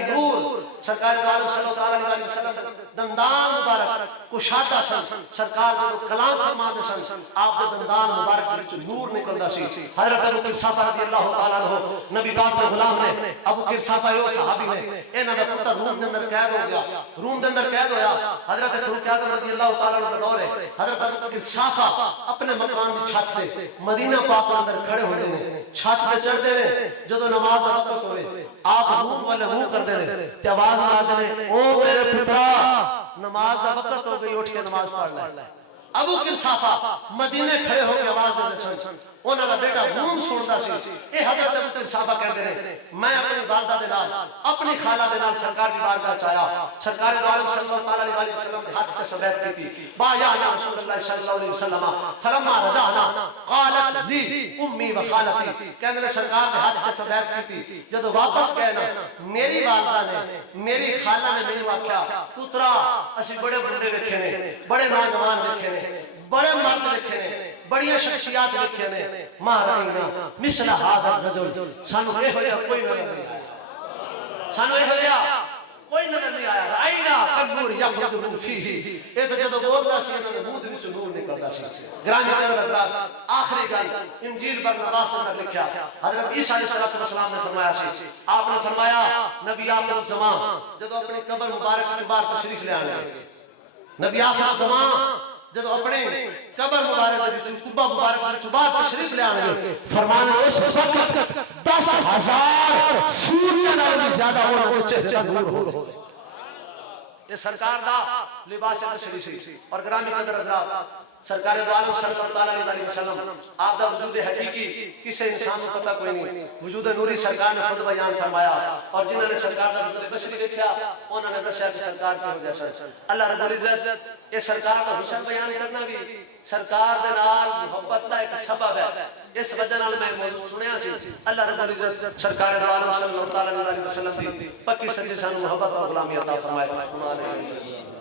نور سرکار دو عالم صلی اللہ علیہ وسلم دندان مبارک کشادہ سن سرکار جو کلام فرماندے سن آپ دے دندان مبارک وچ نور نکلدا سی حضرت ابو قرصافہ رضی اللہ تعالی عنہ نبی پاک دے غلام نے ابو قرصافہ او صحابی نے انہاں دا پتر روم دے اندر قید ہو گیا روم دے اندر قید ہویا حضرت فاروق اعظم رضی اللہ تعالی عنہ دا دور ہے حضرت ابو قرصافہ اپنے مکان دی چھت تے مدینہ پاک دے اندر کھڑے ہوندے نے چھت تے چڑھدے نے جدوں نماز دا وقت ہوئے آپ روم والے منہ کر دے رہے تے آواز مار دے او میرے پترا نماز دا وقت ہو گئی اٹھ کے نماز پڑھ لے ابو قرصافہ مدینے کھڑے ہو کے آواز دے رہے سن انہاں دا بیٹا روم سندا سی اے حضرت ابو قرصافہ کہندے نے میں اپنی والدہ دے نال اپنی خالہ دے نال سرکار دی بارگاہ چ آیا سرکار دو عالم صلی اللہ علیہ وسلم دے ہاتھ تے سبیت کیتی با یا رسول اللہ صلی اللہ علیہ وسلم فلما رجعنا قالت لی امی و خالتی کہندے نے سرکار دے ہاتھ تے سبیت کیتی جدوں واپس گئے نا میری والدہ نے میری خالہ نے مینوں آکھیا پترا اسی بڑے بندے ویکھے نے بڑے نوجوان ویکھے نے بڑے مرد ویکھے نے بڑی شخصیات ویکھے نے مہارائنا مثل هذا الرجل سانو اے ہویا کوئی نظر نہیں آیا سانو اے ہویا کوئی نظر نہیں آیا رائنا قبور یخرج من فیہ اے تو جدو بولدا سی انہاں دے منہ وچ نور نکلدا سی گرامی قدر حضرات آخری گل انجیل برناباس نے لکھا حضرت عیسیٰ علیہ السلام نے فرمایا سی آپ نے فرمایا نبی آخر الزمان جدو اپنی قبر مبارک وچ باہر تشریف لے آنے نبی آخر الزمان جدو اپنے قبر مبارک قبہ مبارک باہر تشریف لے آنے فرمانے اس وقت 10,000 سوریہ نالی زیادہ ہونا وہ چہچہ دور ہو یہ سرکار دا لباس تشریف اور گرامی قدر حضرات سرکار دو عالم صلی اللہ علیہ وسلم آپ دا وجود حقیقی کسی انسان کو پتہ کوئی نہیں وجود نوری سرکار نے خود بیان فرمایا اور جنہوں نے سرکار دا وجود بشری دیکھا انہوں نے دسیا کہ سرکار کی ہو جیسا اللہ رب العزت یہ سرکار دا حسن بیان کرنا بھی سرکار دے نال محبت دا ایک سبب ہے اس وجہ نال میں موضوع چنیا سی اللہ رب العزت سرکار دو عالم صلی اللہ علیہ وسلم دی پکی سچی سانو محبت اور غلامی عطا فرمائے